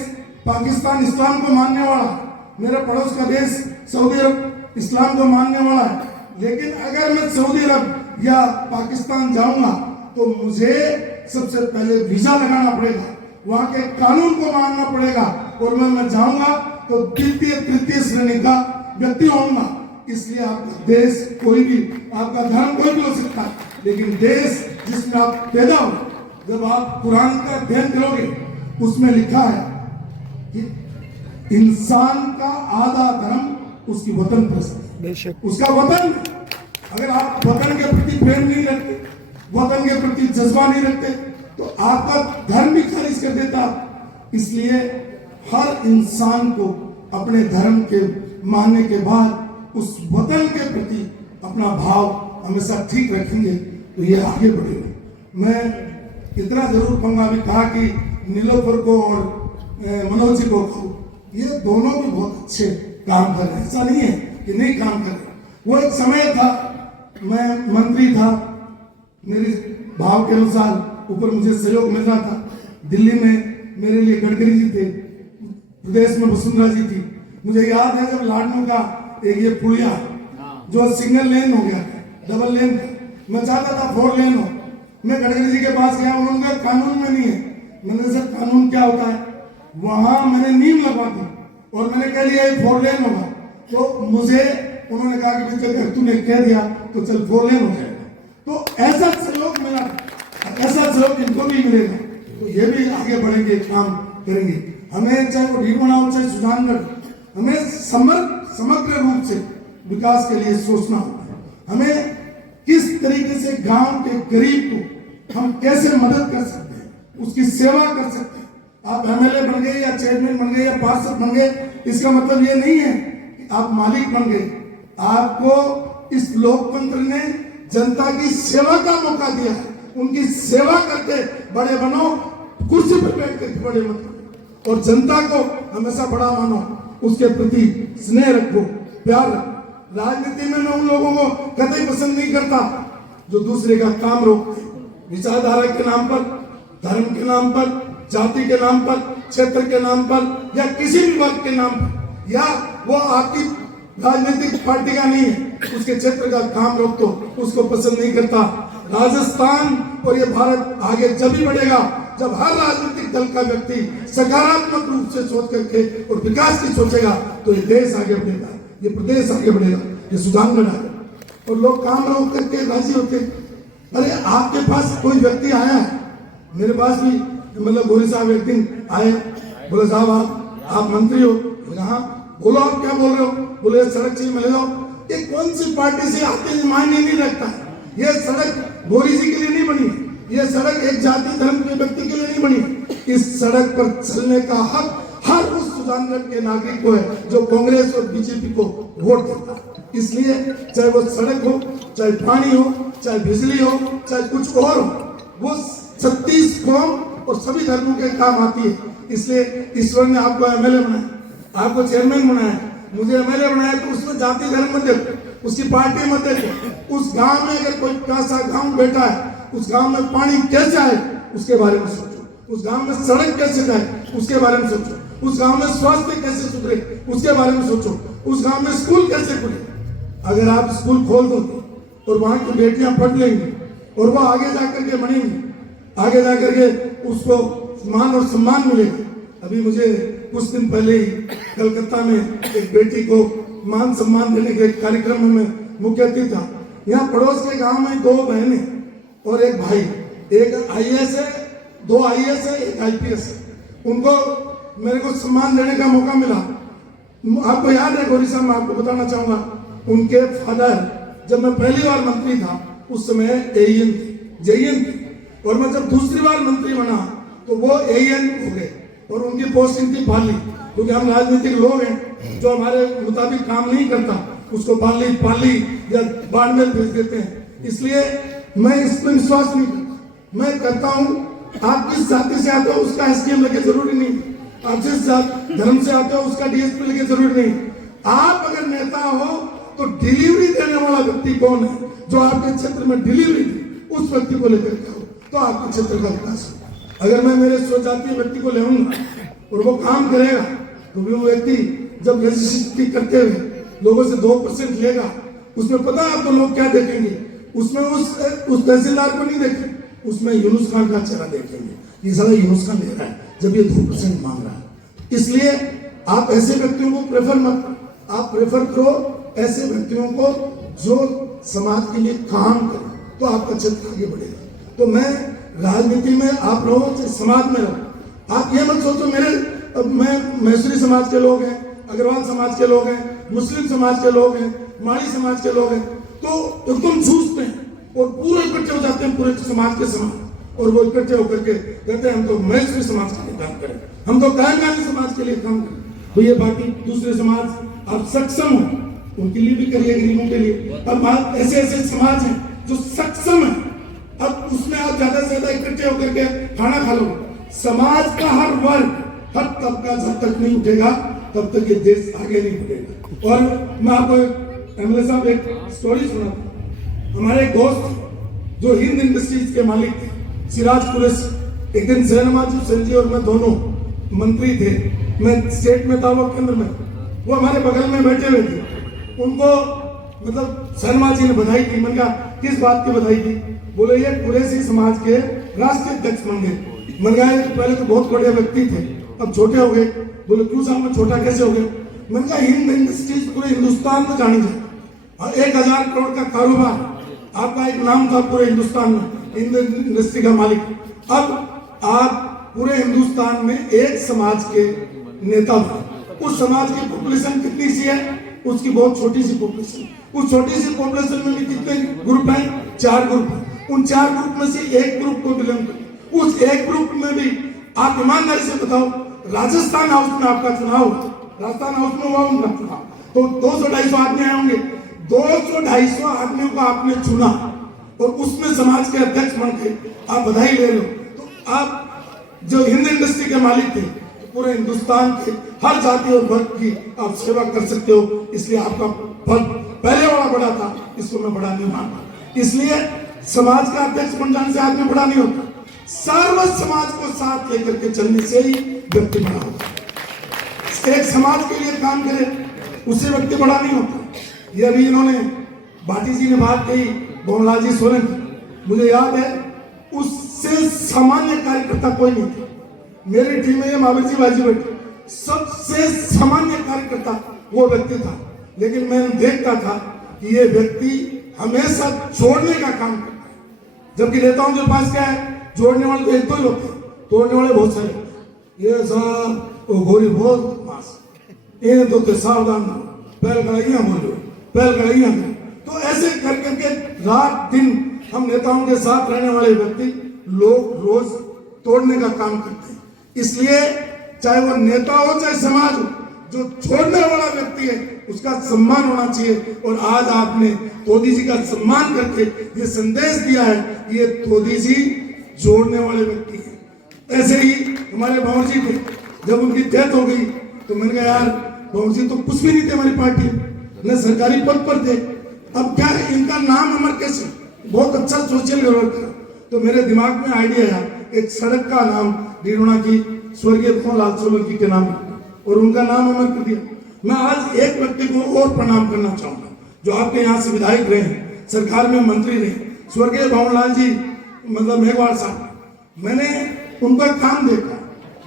पाकिस्तान इस्लाम को मानने वाला है, मेरे पड़ोस का देश सऊदी अरब इस्लाम को मानने वाला है। लेकिन अगर मैं सऊदी अरब या पाकिस्तान जाऊंगा तो मुझे सबसे पहले वीजा लगाना पड़ेगा, वहां के कानून को मानना पड़ेगा और मैं जाऊंगा तो द्वितीय तृतीय श्रेणी का व्यक्ति होऊंगा। इसलिए आपका देश कोई भी, आपका धर्म कोई भी हो सकता है, लेकिन देश जिसमें आप पैदा हो, जब आप कुरान का अध्ययन करोगे उसमें लिखा है कि इंसान का आधा धर्म उसकी वतन परस्ती, उसका वतन। अगर आप वतन के प्रति प्रेम नहीं रखते, वतन के प्रति जज्बा नहीं रखते तो आपका धर्म भी खारिज कर देता। इसलिए हर इंसान को अपने धर्म के मानने के बाद उस वतन के प्रति अपना भाव हमेशा ठीक रखेंगे तो ये आगे बढ़ेगा। मैं इतना जरूर कहूंगा, अभी कहा कि नीलोफर को और मनोज जी को कहूँ, ये दोनों भी बहुत अच्छे काम कर रहे हैं, ऐसा नहीं है कि नहीं काम कर रहे। वो एक समय था, मैं मंत्री था, मेरे भाव के अनुसार ऊपर मुझे सहयोग मिल रहा था। दिल्ली में मेरे लिए गडकरी जी थे, प्रदेश में वसुंधरा जी थी। मुझे याद है जब लाडनू का एक ये पुलिया जो सिंगल लेन हो गया, डबल लेन, मैं चाहता था 4 लेन हो। मैं गडकरी जी के पास गया, उन्होंने कहा कानून में नहीं है। मैंने सर कानून क्या होता है? वहां मैंने नीम लगवा दी और मैंने कह लिया 4 लेन होगा। तो मुझे उन्होंने कहा कि अगर तूने कह दिया तो चल 4 लेन हो जाएगा। तो ऐसा सहयोग मिला, ऐसा सहयोग इनको भी मिलेगा तो ये भी आगे बढ़ेंगे, काम करेंगे। हमें चाहे वो ढीमना हो चाहे सुजानगढ़, हमें समग्र रूप से विकास के लिए सोचना होगा। हमें किस तरीके से गांव के गरीब को हम कैसे मदद कर सकते हैं, उसकी सेवा कर सकते हैं। आप एमएलए बन गए या चेयरमैन बन गए या पार्षद बन गए, इसका मतलब ये नहीं है कि आप मालिक बन गए। आपको इस लोकतंत्र ने जनता की सेवा का मौका दिया है, उनकी सेवा करके बड़े बनो, कुर्सी पर बैठ कर बड़े मत बनो। और जनता को हमेशा बड़ा मानो, उसके प्रति स्नेह रखो, प्यार रखो। राजनीति में मैं उन लोगों को कतई पसंद नहीं करता जो दूसरे का काम रोकते, विचारधारा के नाम पर, धर्म के नाम पर, जाति के नाम पर, क्षेत्र के नाम पर या किसी भी वर्ग के नाम पर, या वो आपकी राजनीतिक पार्टी का नहीं है, उसके क्षेत्र का काम रोक दो, उसको पसंद नहीं करता। राजस्थान और ये भारत आगे जब ही बढ़ेगा जब हर राजनीतिक दल का व्यक्ति सकारात्मक रूप से सोच करके और विकास की सोचेगा तो ये देश आगे बढ़ेगा, ये प्रदेश आगे बढ़ेगा, ये सुजानगढ़ आएगा। और लोग काम रोक करके राजी होते। अरे आपके पास कोई व्यक्ति आया है, मेरे पास भी मतलब गोरी साहब एक दिन आए, बोले साहब आप मंत्री हो? हाँ। बोलो आप क्या बोल रहे हो? बोले सड़क चाहिए, मैं ले जाओ। ये कौन सी पार्टी से आते हैं मायने नहीं रखता है। ये सड़क गोरी जी के लिए नहीं बनी, ये सड़क एक जाति धर्म के व्यक्ति के लिए नहीं बनी। इस सड़क पर चलने का हक हर उस सुजानगढ़ के नागरिक को है जो कांग्रेस और बीजेपी को वोट देता है। इसलिए चाहे वो सड़क हो, चाहे पानी हो, चाहे बिजली हो, चाहे कुछ और हो, वो 36 कौम और सभी धर्मों के काम आती है। इसलिए ईश्वर ने आपको एमएलए बनाया, आपको चेयरमैन बनाया, मुझे एमएलए बनाया, तो उसमें जाति धर्म मत देखो, उसकी पार्टी मत देखो। उस गांव में अगर कोई प्यासा गांव बैठा है, उस गांव में पानी कैसे आए उसके बारे में सोचो, उस गांव में सड़क कैसे जाए उसके बारे में सोचो, उस गांव में स्वास्थ्य कैसे सुधरे उसके बारे में सोचो, उस गांव में स्कूल कैसे खुले। अगर आप स्कूल खोल दोगे और वहां की बेटियां पढ़ लेंगी और वो आगे जाकर के बढ़ेंगी, आगे जाकर के उसको मान और सम्मान मिलेगा। अभी मुझे कुछ दिन पहले ही कलकत्ता में एक बेटी को मान सम्मान देने के कार्यक्रम में मैं मुख्य अतिथि था। यहाँ पड़ोस के गांव में 2 बहनें और एक भाई, एक आईएएस है, 2 आईएएस है, एक आईपीएस है। उनको मेरे को सम्मान देने का मौका मिला। आपको याद है गौरी साहब, मैं आपको बताना चाहूंगा, उनके फादर जब मैं पहली बार मंत्री था उस समय जेईएन थी, और मैं जब दूसरी बार मंत्री बना तो वो एएन हो गए और उनकी पोस्टिंग थी पाली, क्योंकि हम राजनीतिक लोग हैं, जो हमारे मुताबिक काम नहीं करता उसको पाली या बाड़मेर भेज देते हैं। इसलिए मैं इसमें विश्वास नहीं करता। मैं करता हूँ, आप किस जाति से आते हो उसका एसडीएम लगे जरूरी नहीं, आप जिस धर्म से आते हो उसका डीएसपी लगे जरूरी नहीं। आप अगर नेता हो तो डिलीवरी देने वाला व्यक्ति कौन है, जो आपके क्षेत्र में डिलीवरी दे, उस व्यक्ति को लेकर के आओ तो आपके क्षेत्र का विकास हो। अगर मैं मेरे स्वजातीय व्यक्ति को ले आऊंगा और वो काम करेगा तो वो व्यक्ति जब रजिस्ट्री करते हुए लोगों से 2% लेगा, उसमें पता है आपको लोग क्या देखेंगे, उसमें उस तहसीलदार को नहीं देखेंगे, उसमें यूनुस खान का चेहरा देखेंगे, ये साला यूनुस खान ले रहा है जब ये 2% मांग रहा है। इसलिए आप ऐसे व्यक्तियों को प्रेफर मत, आप प्रेफर करो ऐसे व्यक्तियों को जो समाज के लिए काम करे, तो आपका क्षेत्र आगे बढ़ेगा। तो मैं राजनीति में आप रहो चाहे समाज में रहो, आप ये मत सोचो मैं मैसूरी समाज के लोग हैं, अग्रवाल समाज के लोग हैं, मुस्लिम समाज के लोग हैं, माड़ी समाज के लोग हैं, तो एकदम झूठते हैं और पूरे इकट्ठे हो जाते हैं पूरे समाज के समाज, और वो इकट्ठे होकर के कहते हैं हम तो मैसूरी समाज के लिए काम करें, हम तो कायमगानी समाज के लिए काम करें। तो ये बाकी दूसरे समाज आप सक्षम हो उनके लिए भी करिए, गरीबों के लिए। अब आप ऐसे समाज हैं जो सक्षम है, अब उसमें आप ज्यादा से ज्यादा इकट्ठे होकर के खाना खा लो। समाज का हर वर्ग, हर तबका जब तक नहीं उठेगा तब तक ये देश आगे नहीं बढ़ेगा। और मैं आपको एमएलए साहब एक स्टोरी सुनाता। हमारे एक दोस्त जो हिंद इंडस्ट्रीज के मालिक थे, सिराज कुरैशी, एक दिन शहनवाज हुसैन जी और मैं दोनों मंत्री थे, मैं स्टेट में था, वो केंद्र में, वो हमारे बगल में बैठे हुए थे। उनको मतलब शहनवाज जी ने बधाई दी। मैंने कहा किस बात की बधाई दी? बोले ये कुरैशी समाज के राष्ट्रीय अध्यक्ष बन गए। मैंने कहा पहले तो बहुत बड़े व्यक्ति थे, अब छोटे हो गए। बोले क्यों साहब मैं छोटा कैसे हो गया? मैंने कहा हिंद इंडस्ट्रीज पूरे हिंदुस्तान में जानी जाए, 1000 करोड़ का कारोबार, आपका एक नाम था पूरे हिंदुस्तान में, हिंद इंडस्ट्री का मालिक। अब आप पूरे हिंदुस्तान में एक समाज के नेता बने। उस समाज की पॉपुलेशन कितनी सी है? उसकी बहुत छोटी सी पॉपुलेशन। उस छोटी सी पॉपुलेशन में भी कितने ग्रुप हैं? 4 ग्रुप। उन 4 ग्रुप में से एक ग्रुप को बिलोंग करें। उस एक ग्रुप में भी आप ईमानदारी से बताओ, राजस्थान हाउस में आपका चुनाव, राजस्थान हाउस में हुआ उनका चुनाव, तो 200-250 आदमी आए होंगे। 200-250 आदमियों को आपने चुना और उसमें समाज के अध्यक्ष बन के आप बधाई ले रहे हो। तो आप जो हिंद इंडस्ट्री के मालिक थे, पूरे हिंदुस्तान के हर जाति और वर्ग की आप सेवा कर सकते हो। इसलिए आपका फल पहले वाला बड़ा था, इसको मैं बड़ा नहीं मानता। इसलिए समाज का अध्यक्ष बन जाने से आदमी बड़ा नहीं होता, सर्व समाज को साथ लेकर के चलने से ही व्यक्ति बड़ा होता है। एक समाज के लिए काम करे उससे व्यक्ति बड़ा नहीं होता। ये अभी इन्होंने भाटी जी ने बात कही, भवनलाल जी सोलंकी, मुझे याद है उससे सामान्य कार्यकर्ता कोई नहीं था। मेरी टीम में ये महावीर जी बाजी बैठे, सबसे सामान्य कार्यकर्ता वो व्यक्ति था। लेकिन मैं देखता था कि ये व्यक्ति हमेशा जोड़ने का काम करता है, जबकि नेताओं के पास क्या है? जोड़ने वाले तो एक दो ही होते हैं, तोड़ने वाले बहुत सारे। ये सब वो गोरी बहुत मास, ये तो सावधान पहल कड़ाइयां बोलो, पहल कड़ाइयां। तो ऐसे कर करके रात दिन हम नेताओं के साथ रहने वाले व्यक्ति लोग रोज तोड़ने का काम करते हैं। इसलिए चाहे वो नेता हो चाहे समाज हो, जो छोड़ने वाला व्यक्ति है उसका सम्मान होना चाहिए। और आज आपने तोदी जी का सम्मान करके ये संदेश दिया है कि ये तोदी जी जोड़ने वाले व्यक्ति हैं। ऐसे ही हमारे भंवर जी थे, जब उनकी डेथ हो गई तो मैंने कहा यार भंवर जी तो कुछ भी नहीं थे हमारी पार्टी, न सरकारी पद पर थे, अब क्या इनका नाम अमर कैसे? बहुत अच्छा सोशल वर्कर। तो मेरे दिमाग में आइडिया आया, एक सड़क का नाम डिरोना की स्वर्गीय भवनलाल सोलंकी के नाम और उनका नाम अमर कर दिया। मैं आज एक व्यक्ति को और प्रणाम करना चाहूंगा जो आपके यहाँ से विधायक रहे, सरकार में मंत्री रहे, स्वर्गीय भवनलाल जी मतलब मेघवाल साहब। मैंने उनका काम देखा,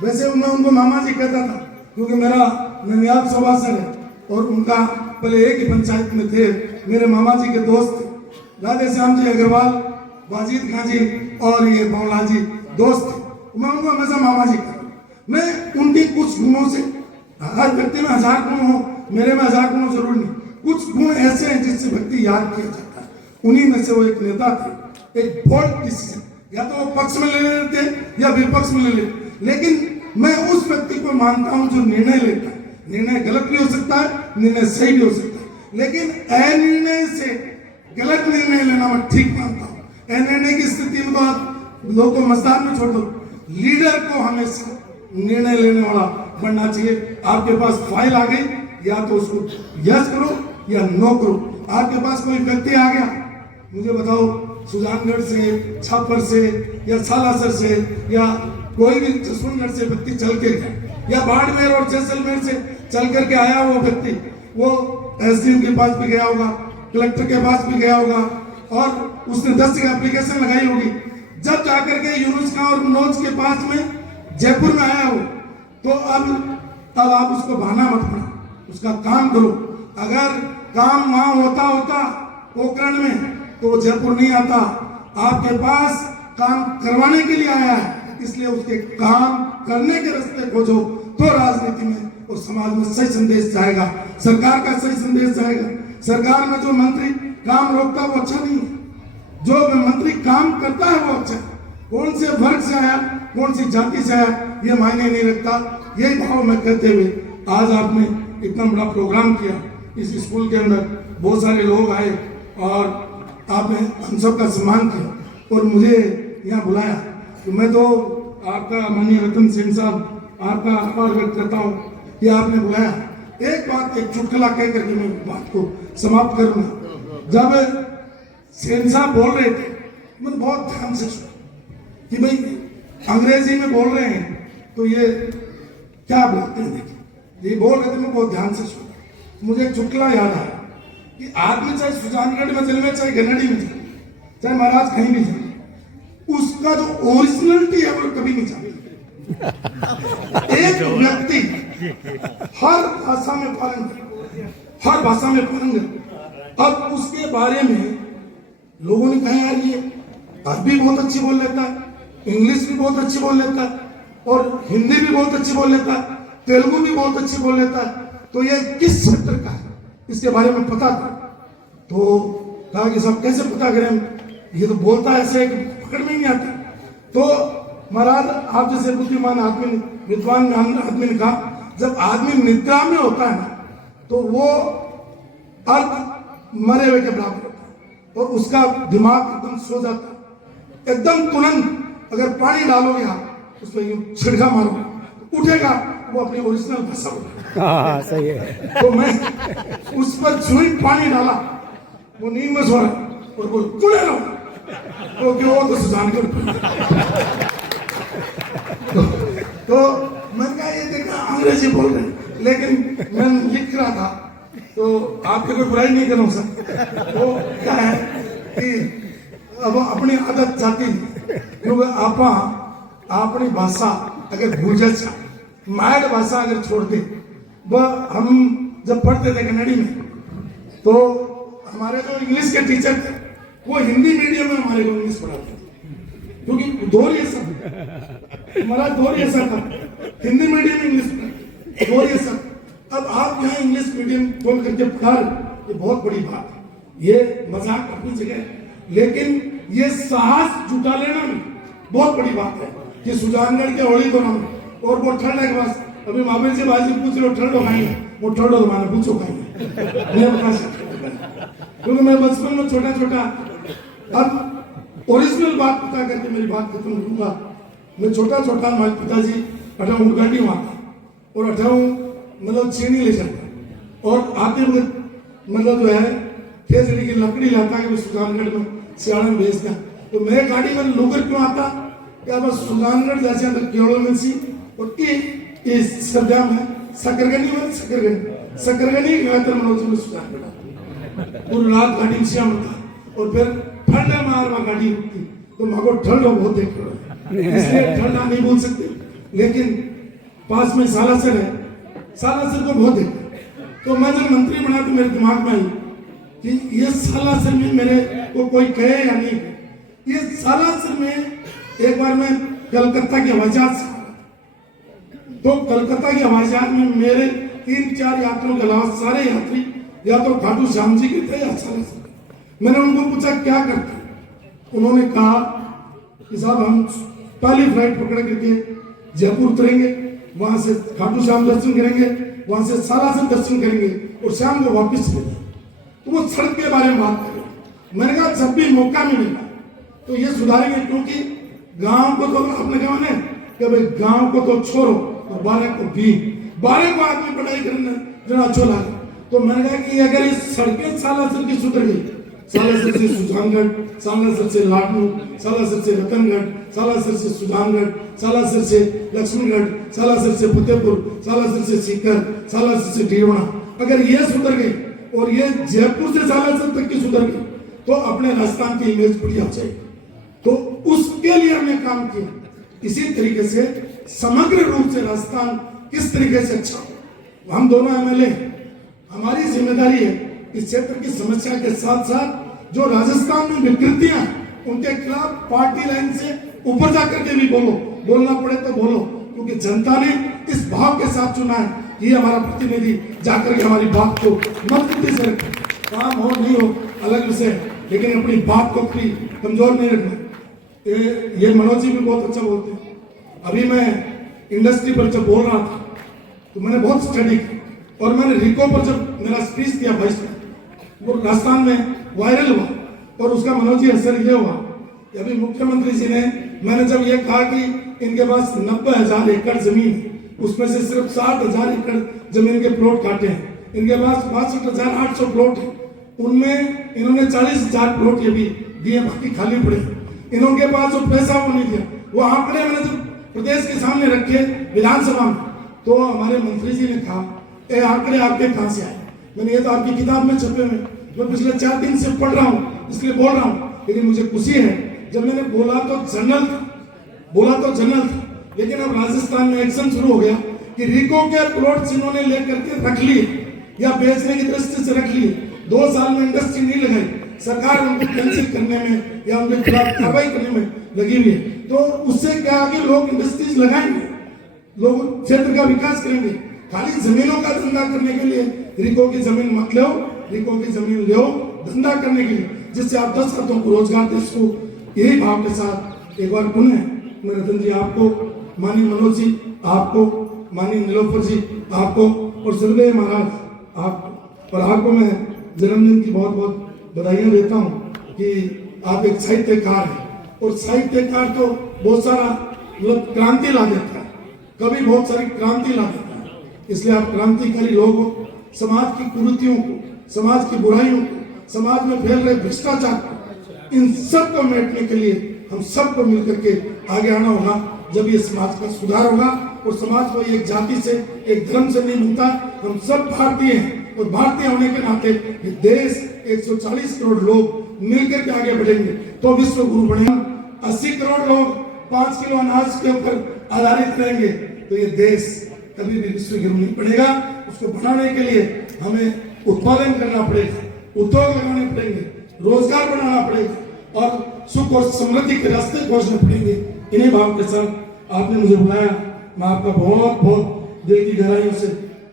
वैसे मैं उनको मामा जी कहता था क्योंकि मेरा ननियाल सभासद है और उनका पहले एक ही पंचायत में थे, मेरे मामा जी के दोस्त थे, राधे श्याम जी अग्रवाल, वाजिद खां जी और ये भवनलाल जी दोस्त थे। मैं उनको हमेशा मामा जी कहता। मैं उनके कुछ गुणों से, हर व्यक्ति में 1000 गुण हो, मेरे में 1000 गुण जरूर नहीं, कुछ गुण ऐसे हैं जिससे व्यक्ति याद किया जाता है। उन्हीं में से वो एक नेता थे, एक बोल्ड डिसीजन, या तो वो पक्ष में ले लेते या विपक्ष में ले लेते, लेकिन मैं उस व्यक्ति को मानता हूं जो निर्णय लेता है। निर्णय गलत भी हो सकता है, निर्णय सही भी हो सकता है, लेकिन अनिर्णय से गलत निर्णय लेना मैं ठीक मानता हूं। अनिर्णय की स्थिति में तो आप लोगों को मजदार में छोड़ दो, लीडर को हमेशा निर्णय लेने वाला बनना चाहिए। आपके पास फाइल आ गई, या तो उसको यस करो या नो करो। आपके पास कोई व्यक्ति आ गया, मुझे बताओ सुजानगढ़ से, छापर से या सालासर से या कोई भी जसवंतगढ़ से व्यक्ति चल के गया, या बाड़मेर और जैसलमेर से चल करके आया वो व्यक्ति, वो एसडीएम के पास भी गया होगा, कलेक्टर के पास भी गया होगा, और उसने 10 जगह एप्लीकेशन लगाई होगी। जब जाकर के यूनुस खां और मनोज के पास में जयपुर में आया हो, तो अब आप उसको बहाना मत बना, उसका काम करो। अगर काम वहां होता पोखरण में, तो वो जयपुर नहीं आता। आपके पास काम करवाने के लिए आया है, इसलिए उसके काम करने के रास्ते खोजो, तो राजनीति में और समाज में सही संदेश जाएगा, सरकार का सही संदेश जाएगा। सरकार में जो मंत्री काम रोकता है वो अच्छा नहीं है, जो मंत्री काम करता है वो अच्छा है। कौन से वर्ग से आया, कौन सी जाति से आया, ये मायने नहीं रखता। यही भाव मैं कहते हुए आज आपने इतना बड़ा प्रोग्राम किया, इस स्कूल के अंदर बहुत सारे लोग आए और आपने हम सब का सम्मान किया और मुझे यहाँ बुलाया, तो मैं तो आपका माननीय रतन सेन साहब आपका आभार व्यक्त करता हूँ कि आपने बुलाया। एक बात, एक चुटकुला कह करके मैं बात को समाप्त करूंगा। जब सेन साहब बोल रहे थे, मैंने बहुत ध्यान से सुना कि भाई अंग्रेजी में बोल रहे हैं तो ये क्या बोलते हैं, देखिए ये बोल रहे थे, मैं बहुत ध्यान से सुना। मुझे एक चुटकुला याद आया कि आदमी चाहे सुजानगढ़ में जन्मे, चाहे गन्नड़ी में जन्मे, चाहे महाराज कहीं भी जन्मे, उसका जो ओरिजिनलिटी है वो कभी नहीं जाती। एक व्यक्ति हर भाषा में पारंगत, हर भाषा में पारंगत, अब उसके बारे में लोगों ने कहा यार ये अरबी बहुत अच्छी बोल लेता है, इंग्लिश भी बहुत अच्छी बोल लेता है, और हिंदी भी बहुत अच्छी बोल लेता है, तेलुगु भी बहुत अच्छी बोल लेता है, तो ये किस क्षेत्र का है, इसके बारे में पता था। तो कहा कि साहब कैसे पता करें, ये तो बोलता ऐसे है कि पकड़ में नहीं आता। तो महाराज आप जैसे बुद्धिमान आदमी, विद्वान आदमी ने कहा, जब आदमी निद्रा में होता है ना, तो वो अर्थ मरे हुए के बराबर होता है और उसका दिमाग एकदम सो जाता है। एकदम तुरंत अगर पानी डालोगे आप उसमें यूं छिड़का मारोगे, उठेगा, वो अपनी ओरिजिनल भाषा होगा। सही है। तो मैं उस पर जुई पानी डाला, वो नींद में सो रहा और बोल कुड़े रहो, क्योंकि वो तो सुजानगढ़ तो मैंने कहा ये देखा अंग्रेजी बोल रहे हैं, लेकिन मैं लिख रहा था तो आपके कोई बुराई नहीं करूँ सर। तो क्या है कि अब अपनी आदत जाती नहीं, क्योंकि आप अपनी भाषा अगर भूल जाए, मायड भाषा अगर छोड़ दे, वह हम जब पढ़ते थे कन्नड़ी में, तो हमारे जो इंग्लिश के टीचर थे वो हिंदी मीडियम में हमारे को इंग्लिश पढ़ाते थे, क्योंकि दौर ये सब हमारा दौर ये सब था, हिंदी मीडियम में इंग्लिश दौर ये सब। अब आप यहाँ इंग्लिश मीडियम खोल करके पढ़ा रहे, ये बहुत बड़ी बात है, ये मजाक अपनी जगह, लेकिन ये साहस जुटा लेना भी बहुत बड़ी बात है कि सुजानगढ़ के होली तो हम और वो ठंड है के पास, अभी महावीर जी बाजी पूछ रहे हो ठंड खाएंगे, वो ठंड हो माने पूछो खाएंगे, मैं बता सकता, क्योंकि मैं बचपन में छोटा छोटा, अब ओरिजिनल बात पता करके मेरी बात खत्म करूंगा। मैं छोटा छोटा, हमारे पिताजी 18 ऊँटगाड़ी में आता और 18 मतलब चीनी ले जाता और आते हुए मतलब जो है खेजड़ी की लकड़ी लाता कि सुजानगढ़ में सियाड़ा में भेजता। तो मैं गाड़ी में लोगर क्यों आता क्या बस सुजानगढ़ जैसे केवल में सी और इस सरदाम है सकरगनी में सकरगनी मनोज में सुजानगढ़ पूरी रात गाड़ी में श्याम होता और फिर ठंड मारवा गाड़ी रुकती, तो मगो ठंड बहुत देख रहा है, इसलिए ठंडा नहीं बोल सकते, लेकिन पास में सालासर है, सालासर को बहुत देखा। तो मैं जब मंत्री बना तो मेरे दिमाग में आई कि ये सालासर में मेरे को कोई कहे या नहीं, ये सालासर में एक बार मैं कलकत्ता के हवाई जहाज से, तो कलकत्ता के हवाई जहाज में मेरे 3-4 यात्रियों के अलावा सारे यात्री या तो खाटू श्याम जी के थे या सालासर। मैंने उनको पूछा क्या करते, उन्होंने कहा कि साहब हम पहली फ्लाइट पकड़ करके जयपुर उतरेंगे, वहां से खाटू श्याम दर्शन करेंगे, वहां से सालासर दर्शन करेंगे और शाम को वापस चले जाएंगे। तो वो सड़क के बारे में बात करें। मैंने कहा जब भी मौका मिलेगा तो ये सुधारेंगे, क्योंकि गांव को तो आपने कहा ना कि भाई गांव को तो छोड़ो और 12 को आदमी पढ़ाई करना जरा अच्छा लगे। तो मैंने कहा कि अगर इस सड़कें सालासर की सुधर गई, सालासर से सुजानगढ़, सालासर से लाडनू, सालासर से रतनगढ़, सालासर से सुजानगढ़, सालासर से लक्ष्मणगढ़, सालासर से फतेहपुर, सालासर से सीकर, सालासर से डीवना, अगर ये सुधर गई और ये जयपुर से सालासर तक की सुधर गई तो अपने राजस्थान की इमेज बढ़िया जाएगी। तो उसके लिए हमने काम किया। इसी तरीके से समग्र रूप से राजस्थान किस तरीके से अच्छा हो, हम दोनों एमएलए, हमारी जिम्मेदारी है इस क्षेत्र की समस्या के साथ साथ जो राजस्थान में विकृतियां उनके खिलाफ पार्टी लाइन से ऊपर जाकर के भी बोलना पड़े तो बोलो, क्योंकि जनता ने इस भाव के साथ चुना है कि ये हमारा प्रतिनिधि जाकर के हमारी बात को मजबूती से रखे। काम हो नहीं हो अलग विषय, लेकिन अपनी बात को कभी कमजोर नहीं रखना। ये मनोज जी भी बहुत अच्छा बोलते हैं। अभी मैं इंडस्ट्री पर जब बोल रहा था तो मैंने बहुत स्टडी की और मैंने रिको पर जब मेरा स्पीच दिया 22 में, वो राजस्थान में वायरल हुआ और उसका मनोज जी असर ये हुआ कि अभी मुख्यमंत्री जी ने, मैंने जब ये कहा कि इनके पास 90,000 एकड़ जमीन है, उसमें से सिर्फ 60,000 एकड़ जमीन के प्लॉट काटे हैं, इनके पास 62,800 प्लॉट है, उनमें इन्होंने 40,000 प्लॉट ये भी दिए, बाकी खाली पड़े। इन्होंने पास जो पैसा वो नहीं दिया, वो आंकड़े मैंने जब प्रदेश के सामने रखे विधानसभा में तो हमारे मंत्री जी ने कहा ये आंकड़े आपके कहां से आए? मैंने ये तो आपकी किताब में छपे हुए, मैं पिछले 4 दिन से पढ़ रहा हूँ इसलिए बोल रहा हूँ। लेकिन मुझे खुशी है जब मैंने बोला तो जनरल था, लेकिन अब राजस्थान में एक्शन शुरू हो गया कि रिको के प्लॉट्स इन्होंने लेकर के रख लिए या बेचने की दृष्टि से रख लिए, 2 साल में इंडस्ट्री नहीं लगाई, सरकार उनको कैंसिल करने में या उनके खिलाफ कार्रवाई करने में लगी हुई है। तो उससे क्या आगे लोग इंडस्ट्रीज लगाएंगे, लोग क्षेत्र का विकास करेंगे। खाली जमीनों का धंधा करने के लिए रिको की जमीन मत लो, रिको की जमीन लो धंधा करने के लिए, जिससे आप 10 हाथों को रोजगार दे सको। यही भाव के साथ एक बार पुनः मैं रतन जी आपको, माननीय मनोज जी आपको, माननीय नीलोफर जी आपको और सर्वे महाराज आपको, और आपको मैं जन्मदिन की बहुत बहुत बधाइयां देता हूँ कि आप एक साहित्यकार हैं और साहित्यकार तो बहुत सारा मतलब क्रांति ला देता है, कभी बहुत सारी क्रांति ला देता है, इसलिए आप क्रांतिकारी लोग हो। समाज की कुरीतियों को, समाज की बुराइयों को, समाज में फैल रहे भ्रष्टाचार को, इन सब को मिटाने के लिए हम सबको मिलकर के आगे आना होगा। जब ये समाज का सुधार होगा और समाज को एक जाति से, एक धर्म से नहीं मिलता, हम सब भारतीय हैं और भारतीय होने के नाते ये देश 140 करोड़ लोग मिलकर के आगे बढ़ेंगे तो विश्व गुरु बनेगा। 80 करोड़ लोग 5 किलो अनाज के ऊपर आधारित रहेंगे तो ये देश कभी भी विश्व गुरु नहीं बनेगा। उसको बनाने के लिए हमें उत्पादन करना पड़ेगा, उद्योग लगाने पड़ेंगे, रोजगार बनाना पड़ेगा और सुख और समृद्धि के रास्ते खोजने पड़ेंगे। इन्हीं भाव के साथ आपने मुझे बुलाया, मैं आपका बहुत बहुत दिल की गहराइयों से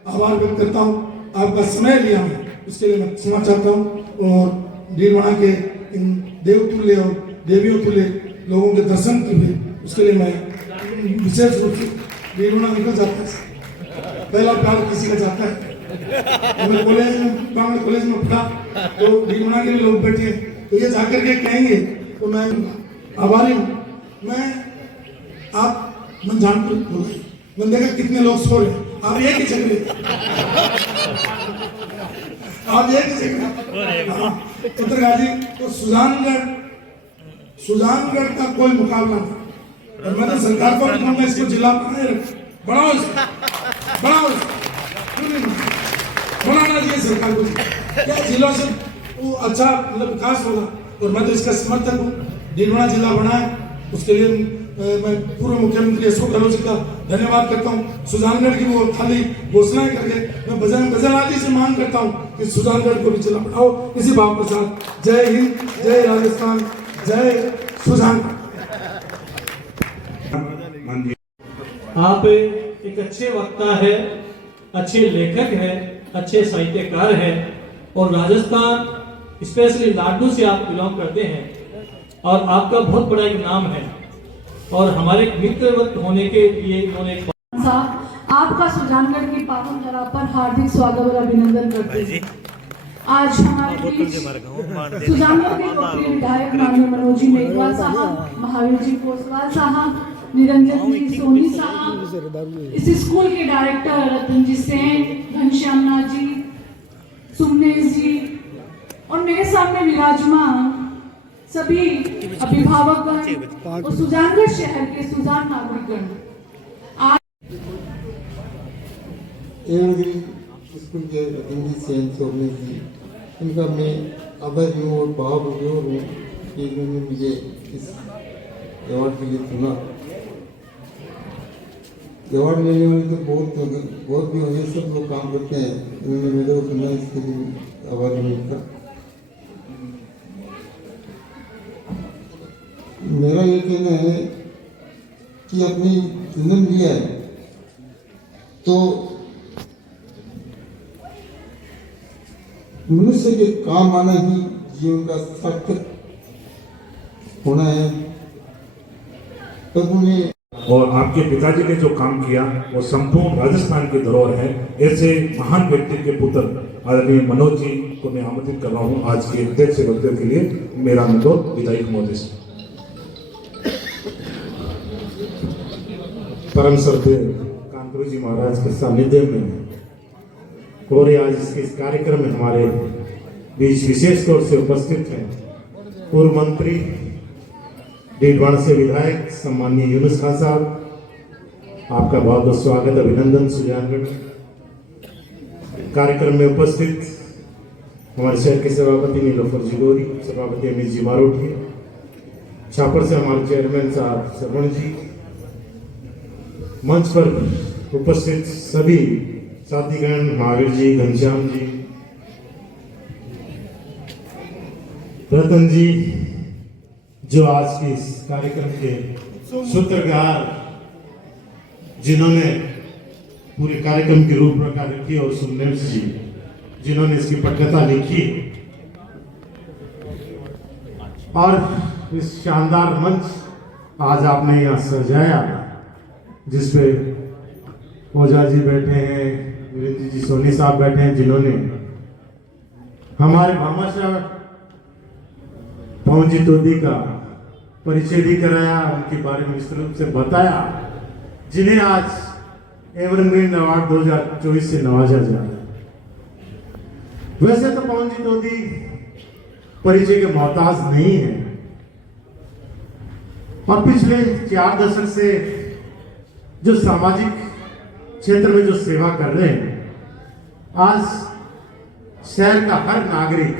आभार व्यक्त करता हूँ। आपका समय लिया मैं उसके लिए मैं क्षमा चाहता हूँ और डीलवाड़ा के इन देवतुल्य और देवियों तुल्य लोगों के दर्शन के लिए उसके लिए मैं विशेष रूप से डीलवाड़ा निकल जाता है। पहला प्यार किसी का जाता है। मैं कॉलेज में पढ़ा तो डीलवाड़ा के लोग बैठे तो ये जाकर के कहेंगे तो मैं आभारी हूँ। मैं आप मन जानकर बोल, मैंने देखा कितने लोग सो रहे, आप एक ही जगह, आप एक ही जगह उत्तरगाजी तो सुजानगढ़ का कोई मुकाबला नहीं। और मैं तो सरकार को कहूँगा इसको जिला बनाए रखे, बढ़ाओ बनाना चाहिए सरकार को। क्या जिलों से वो अच्छा मतलब विकास होगा और मैं तो इसका समर्थक हूँ। डीलवाड़ा जिला बनाए उसके लिए मैं पूर्व मुख्यमंत्री अशोक गहलोत जी का धन्यवाद करता हूँ। सुजानगढ़ की वो खाली घोषणाएं करके मैं बजरंग आदि से मांग करता हूँ कि सुजानगढ़ को भी जिला बढ़ाओ। इसी भाव के साथ जय हिंद, जय राजस्थान, जय सुजानगढ़। आप एक अच्छे वक्ता है, अच्छे लेखक है, अच्छे साहित्यकार है और राजस्थान स्पेशली लाडनू से आप बिलोंग करते हैं और आपका बहुत बड़ा एक नाम है और हमारे मित्र होने के लिए उन्होंने आपका सुजानगढ़ की पावन धरा पर हार्दिक स्वागत और अभिनंदन करते हैं। आज हमारे बीच सुजानगढ़ के लोकप्रिय विधायक माननीय मनोज जी मेघवाल साहब, महावीर जी कोसवाल साहब, निरंजन जी सोनी साहब, इस स्कूल के डायरेक्टर रतन जी सेन, घनश्याम नाथ जी, सुमनेश जी और मेरे सामने विराजमान सभी अभिभावकगण और सुजानगढ़ शहर के सुजान नागरिकगण। एवरग्रीन स्कूल के प्रतिनिधि सेन सोमनी जी, उनका मैं आभारी हूँ और भावविभोर हूँ कि उन्होंने मुझे इस अवार्ड के लिए चुना। अवार्ड लेने वाले तो बहुत भी होंगे, सब लोग काम करते हैं, उन्होंने मेरे को चुना, इसके लिए आभारी मिलता। मेरा ये कहना है कि अपनी जन्म लिया है तो मनुष्य के काम आना ही जीवन का सार्थक होना है। तब उन्हें और आपके पिताजी ने जो काम किया वो संपूर्ण राजस्थान की धरोहर है। ऐसे महान व्यक्ति के पुत्र आदरणीय मनोज जी को मैं आमंत्रित कर रहा हूँ आज के अध्यक्ष वक्तव्य के लिए। मेरा अनुरोध विधायक महोदय से। परम श्रद्धेय कांतरू जी महाराज के सानिध्य में और आज इस कार्यक्रम में हमारे बीच विशेष तौर से उपस्थित हैं पूर्व मंत्री डीडवाना से विधायक सम्माननीय यूनुस खान साहब, आपका बहुत बहुत स्वागत अभिनंदन। सुजानगढ़ कार्यक्रम में उपस्थित हमारे शहर के सभापति नीलोफर जी गौरी, सभापति अमित जी मारोठी, छापर से हमारे चेयरमैन साहब श्रवण जी, मंच पर उपस्थित सभी साथीगण, महावीर जी, घनश्याम जी, रतन जी, जो आज के इस कार्यक्रम के सूत्रधार, जिन्होंने पूरे कार्यक्रम की रूपरेखा रखी, और सुमनेश जी जिन्होंने इसकी पटकथा लिखी, और इस शानदार मंच आज आपने यहाँ सजाया जिसपे ओझा जी बैठे हैं, वीरेंद्र जी सोनी साहब बैठे हैं, जिन्होंने हमारे भामाशाह पवन जी तोदी का परिचय भी कराया, उनके बारे में विस्तृत रूप से बताया, जिन्हें आज एवरग्रीन अवार्ड 2024 से नवाजा जा रहा है। वैसे तो पवन जी तोदी परिचय के मोहताज नहीं है, और पिछले 4 दशक से जो सामाजिक क्षेत्र में जो सेवा कर रहे हैं, आज शहर का हर नागरिक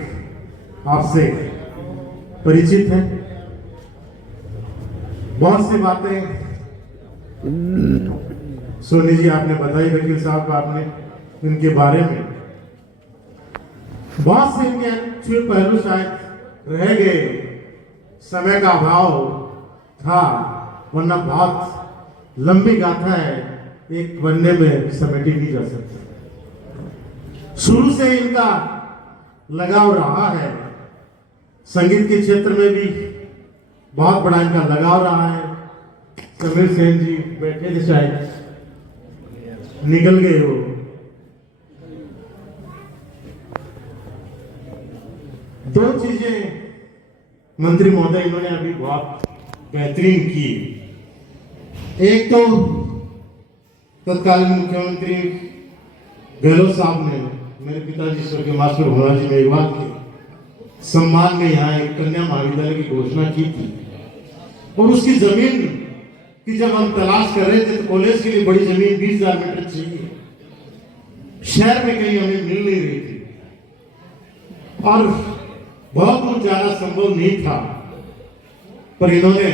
आपसे परिचित है। बहुत सी बातें सोनी जी आपने बताई, वकील साहब आपने इनके बारे में, बहुत से इनके अच्छे पहलू शायद रह गए, समय का अभाव था, वरना बहुत लंबी गाथा है, एक वनडे में समेटी नहीं जा सकती। शुरू से इनका लगाव रहा है, संगीत के क्षेत्र में भी बहुत बड़ा इनका लगाव रहा है। समीर सेन जी बैठे थे, शायद निकल गए हो। दो चीजें मंत्री महोदय इन्होंने अभी बहुत बेहतरीन की। एक तो तत्कालीन मुख्यमंत्री गहलोत साहब ने मेरे पिताजी स्वर्गीय मास्टर भोला जी मेघवाल के सम्मान में यहाँ एक कन्या महाविद्यालय की घोषणा की थी, और उसकी जमीन की जब हम तलाश कर रहे थे तो कॉलेज के लिए बड़ी जमीन 20,000 मीटर चाहिए, शहर में कहीं हमें मिल नहीं रही थी, और बहुत दूर जाना संभव नहीं था, पर इन्होंने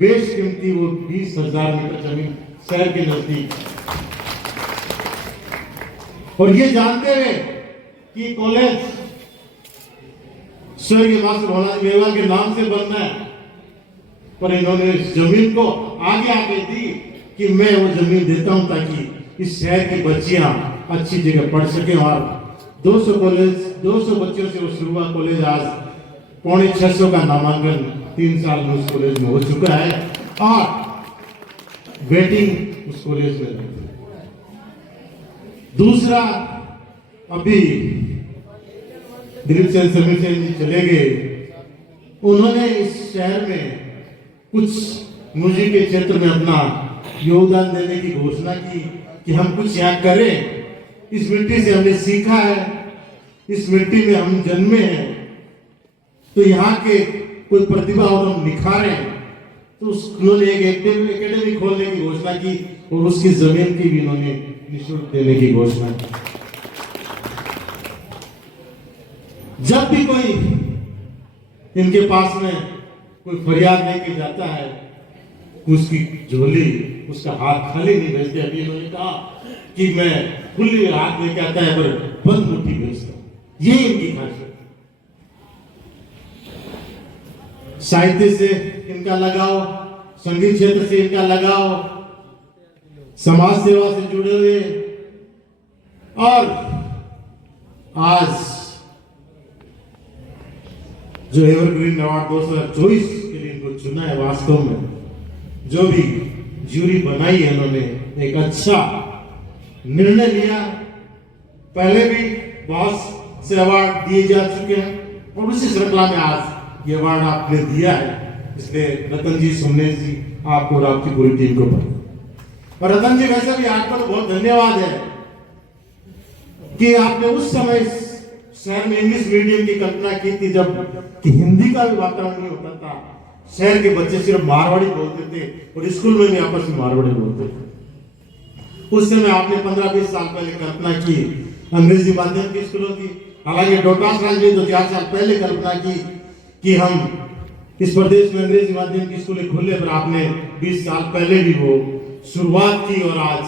बेशकीमती वो 20,000 मीटर जमीन शहर के नजदीक, और ये जानते हुए कि कॉलेज स्वर्गीय मास्टर भोला जी मेघवाल के नाम से बनना है, पर इन्होंने इस जमीन को आगे दी कि मैं वो जमीन देता हूं ताकि इस शहर की बच्चियां अच्छी जगह पढ़ सके। और 200 बच्चों से वो शुरू हुआ कॉलेज आज 650 का नामांकन 3 साल में उस कॉलेज में हो चुका है, और वेटिंग उस कॉलेज में दूसरा, अभी दिलीप सेन जी चले गए, उन्होंने इस शहर में कुछ म्यूजिक के क्षेत्र में अपना योगदान देने की घोषणा की कि हम कुछ यहाँ करें। इस मिट्टी से हमने सीखा है, इस मिट्टी में हम जन्मे हैं, तो यहाँ के कोई प्रतिभा और हम निखारें। तो उन्होंने एक एकेडमी खोलने की घोषणा की और उसकी जमीन की भी उन्होंने निःशुल्क देने की घोषणा की। जब भी कोई इनके पास में कोई फरियाद लेके जाता है, उसकी झोली, उसका हाथ खाली नहीं भेजते। अभी इन्होंने कहा कि मैं खुली हाथ लेके आता है पर बंद मुट्ठी भेजता हूं। ये इनकी खासियत। साहित्य से इनका लगाव, संगीत क्षेत्र से इनका लगाव, समाज सेवा से जुड़े हुए, और आज जो एवरग्रीन अवार्ड 2024 के लिए इनको चुना है, वास्तव में जो भी जूरी बनाई है उन्होंने एक अच्छा निर्णय लिया। पहले भी बहुत से अवार्ड दिए जा चुके हैं और उसी श्रृंखला में आज ये अवार्ड आपने दिया है, इसलिए रतन जी, सुमनेश जी, आपको और आपकी पूरी टीम को बधाई। और रतन जी, वैसे भी आपका तो बहुत धन्यवाद है कि आपने उस समय शहर में इंग्लिश मीडियम की कल्पना की थी, जब कि हिंदी का भी वातावरण नहीं होता था। शहर के बच्चे सिर्फ मारवाड़ी बोलते थे और स्कूल में भी आपस में मारवाड़ी बोलते थे। उस समय आपने 15-20 साल पहले कल्पना की अंग्रेजी माध्यम की स्कूलों की। हालांकि डॉक्टर राज ने 2-4 साल पहले कल्पना की कि हम इस प्रदेश में अंग्रेजी माध्यम की स्कूलें खोले, पर आपने 20 साल पहले भी वो शुरुआत की। और आज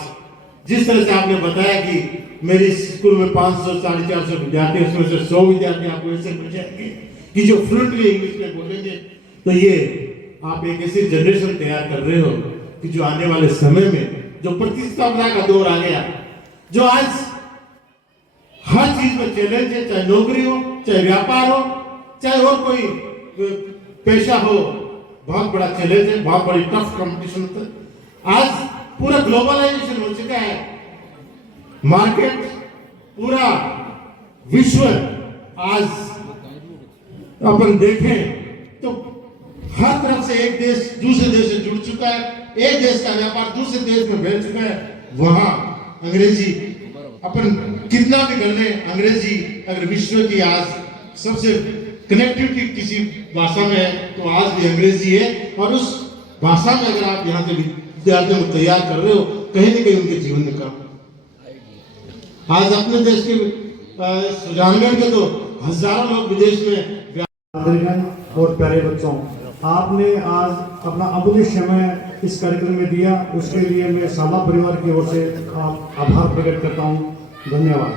जिस तरह से आपने बताया कि मेरे स्कूल में 500-450 विद्यार्थी, उसमें से 100 विद्यार्थी आपको ऐसे मिल जाएंगे कि जो फ्लुएंटली इंग्लिश में बोलेंगे। तो ये आप एक ऐसी जनरेशन तैयार कर रहे हो कि जो आने वाले समय में जो प्रतिस्पर्धा का दौर आ गया, जो आज हर चीज में चैलेंज है, चाहे नौकरी हो, चाहे व्यापार हो, चाहे और कोई पेशा हो, बहुत बड़ा चैलेंज है, बहुत बड़ी टफ कंपटीशन होता है। आज पूरा ग्लोबलाइजेशन हो चुका है, मार्केट पूरा विश्व आज अपन देखें तो हर तरफ से एक देश दूसरे देश से जुड़ चुका है, एक देश का व्यापार दूसरे देश में फैल चुका है। वहां अंग्रेजी अपन कितना भी कर ले, अंग्रेजी अगर विश्व की आज सबसे कनेक्टिविटी किसी भाषा में है तो आज भी अंग्रेजी है। और उस भाषा में अगर आप यहाँ से विद्यार्थियों को तैयार कर रहे हो, कहीं ना कहीं उनके जीवन में काम। आज अपने देश के सुजानगढ़ के तो हजारों लोग विदेश में। और प्यारे बच्चों, आपने आज अपना अमूल्य समय इस कार्यक्रम में दिया, उसके लिए मैं शाला परिवार की ओर से आभार प्रकट करता हूँ। धन्यवाद।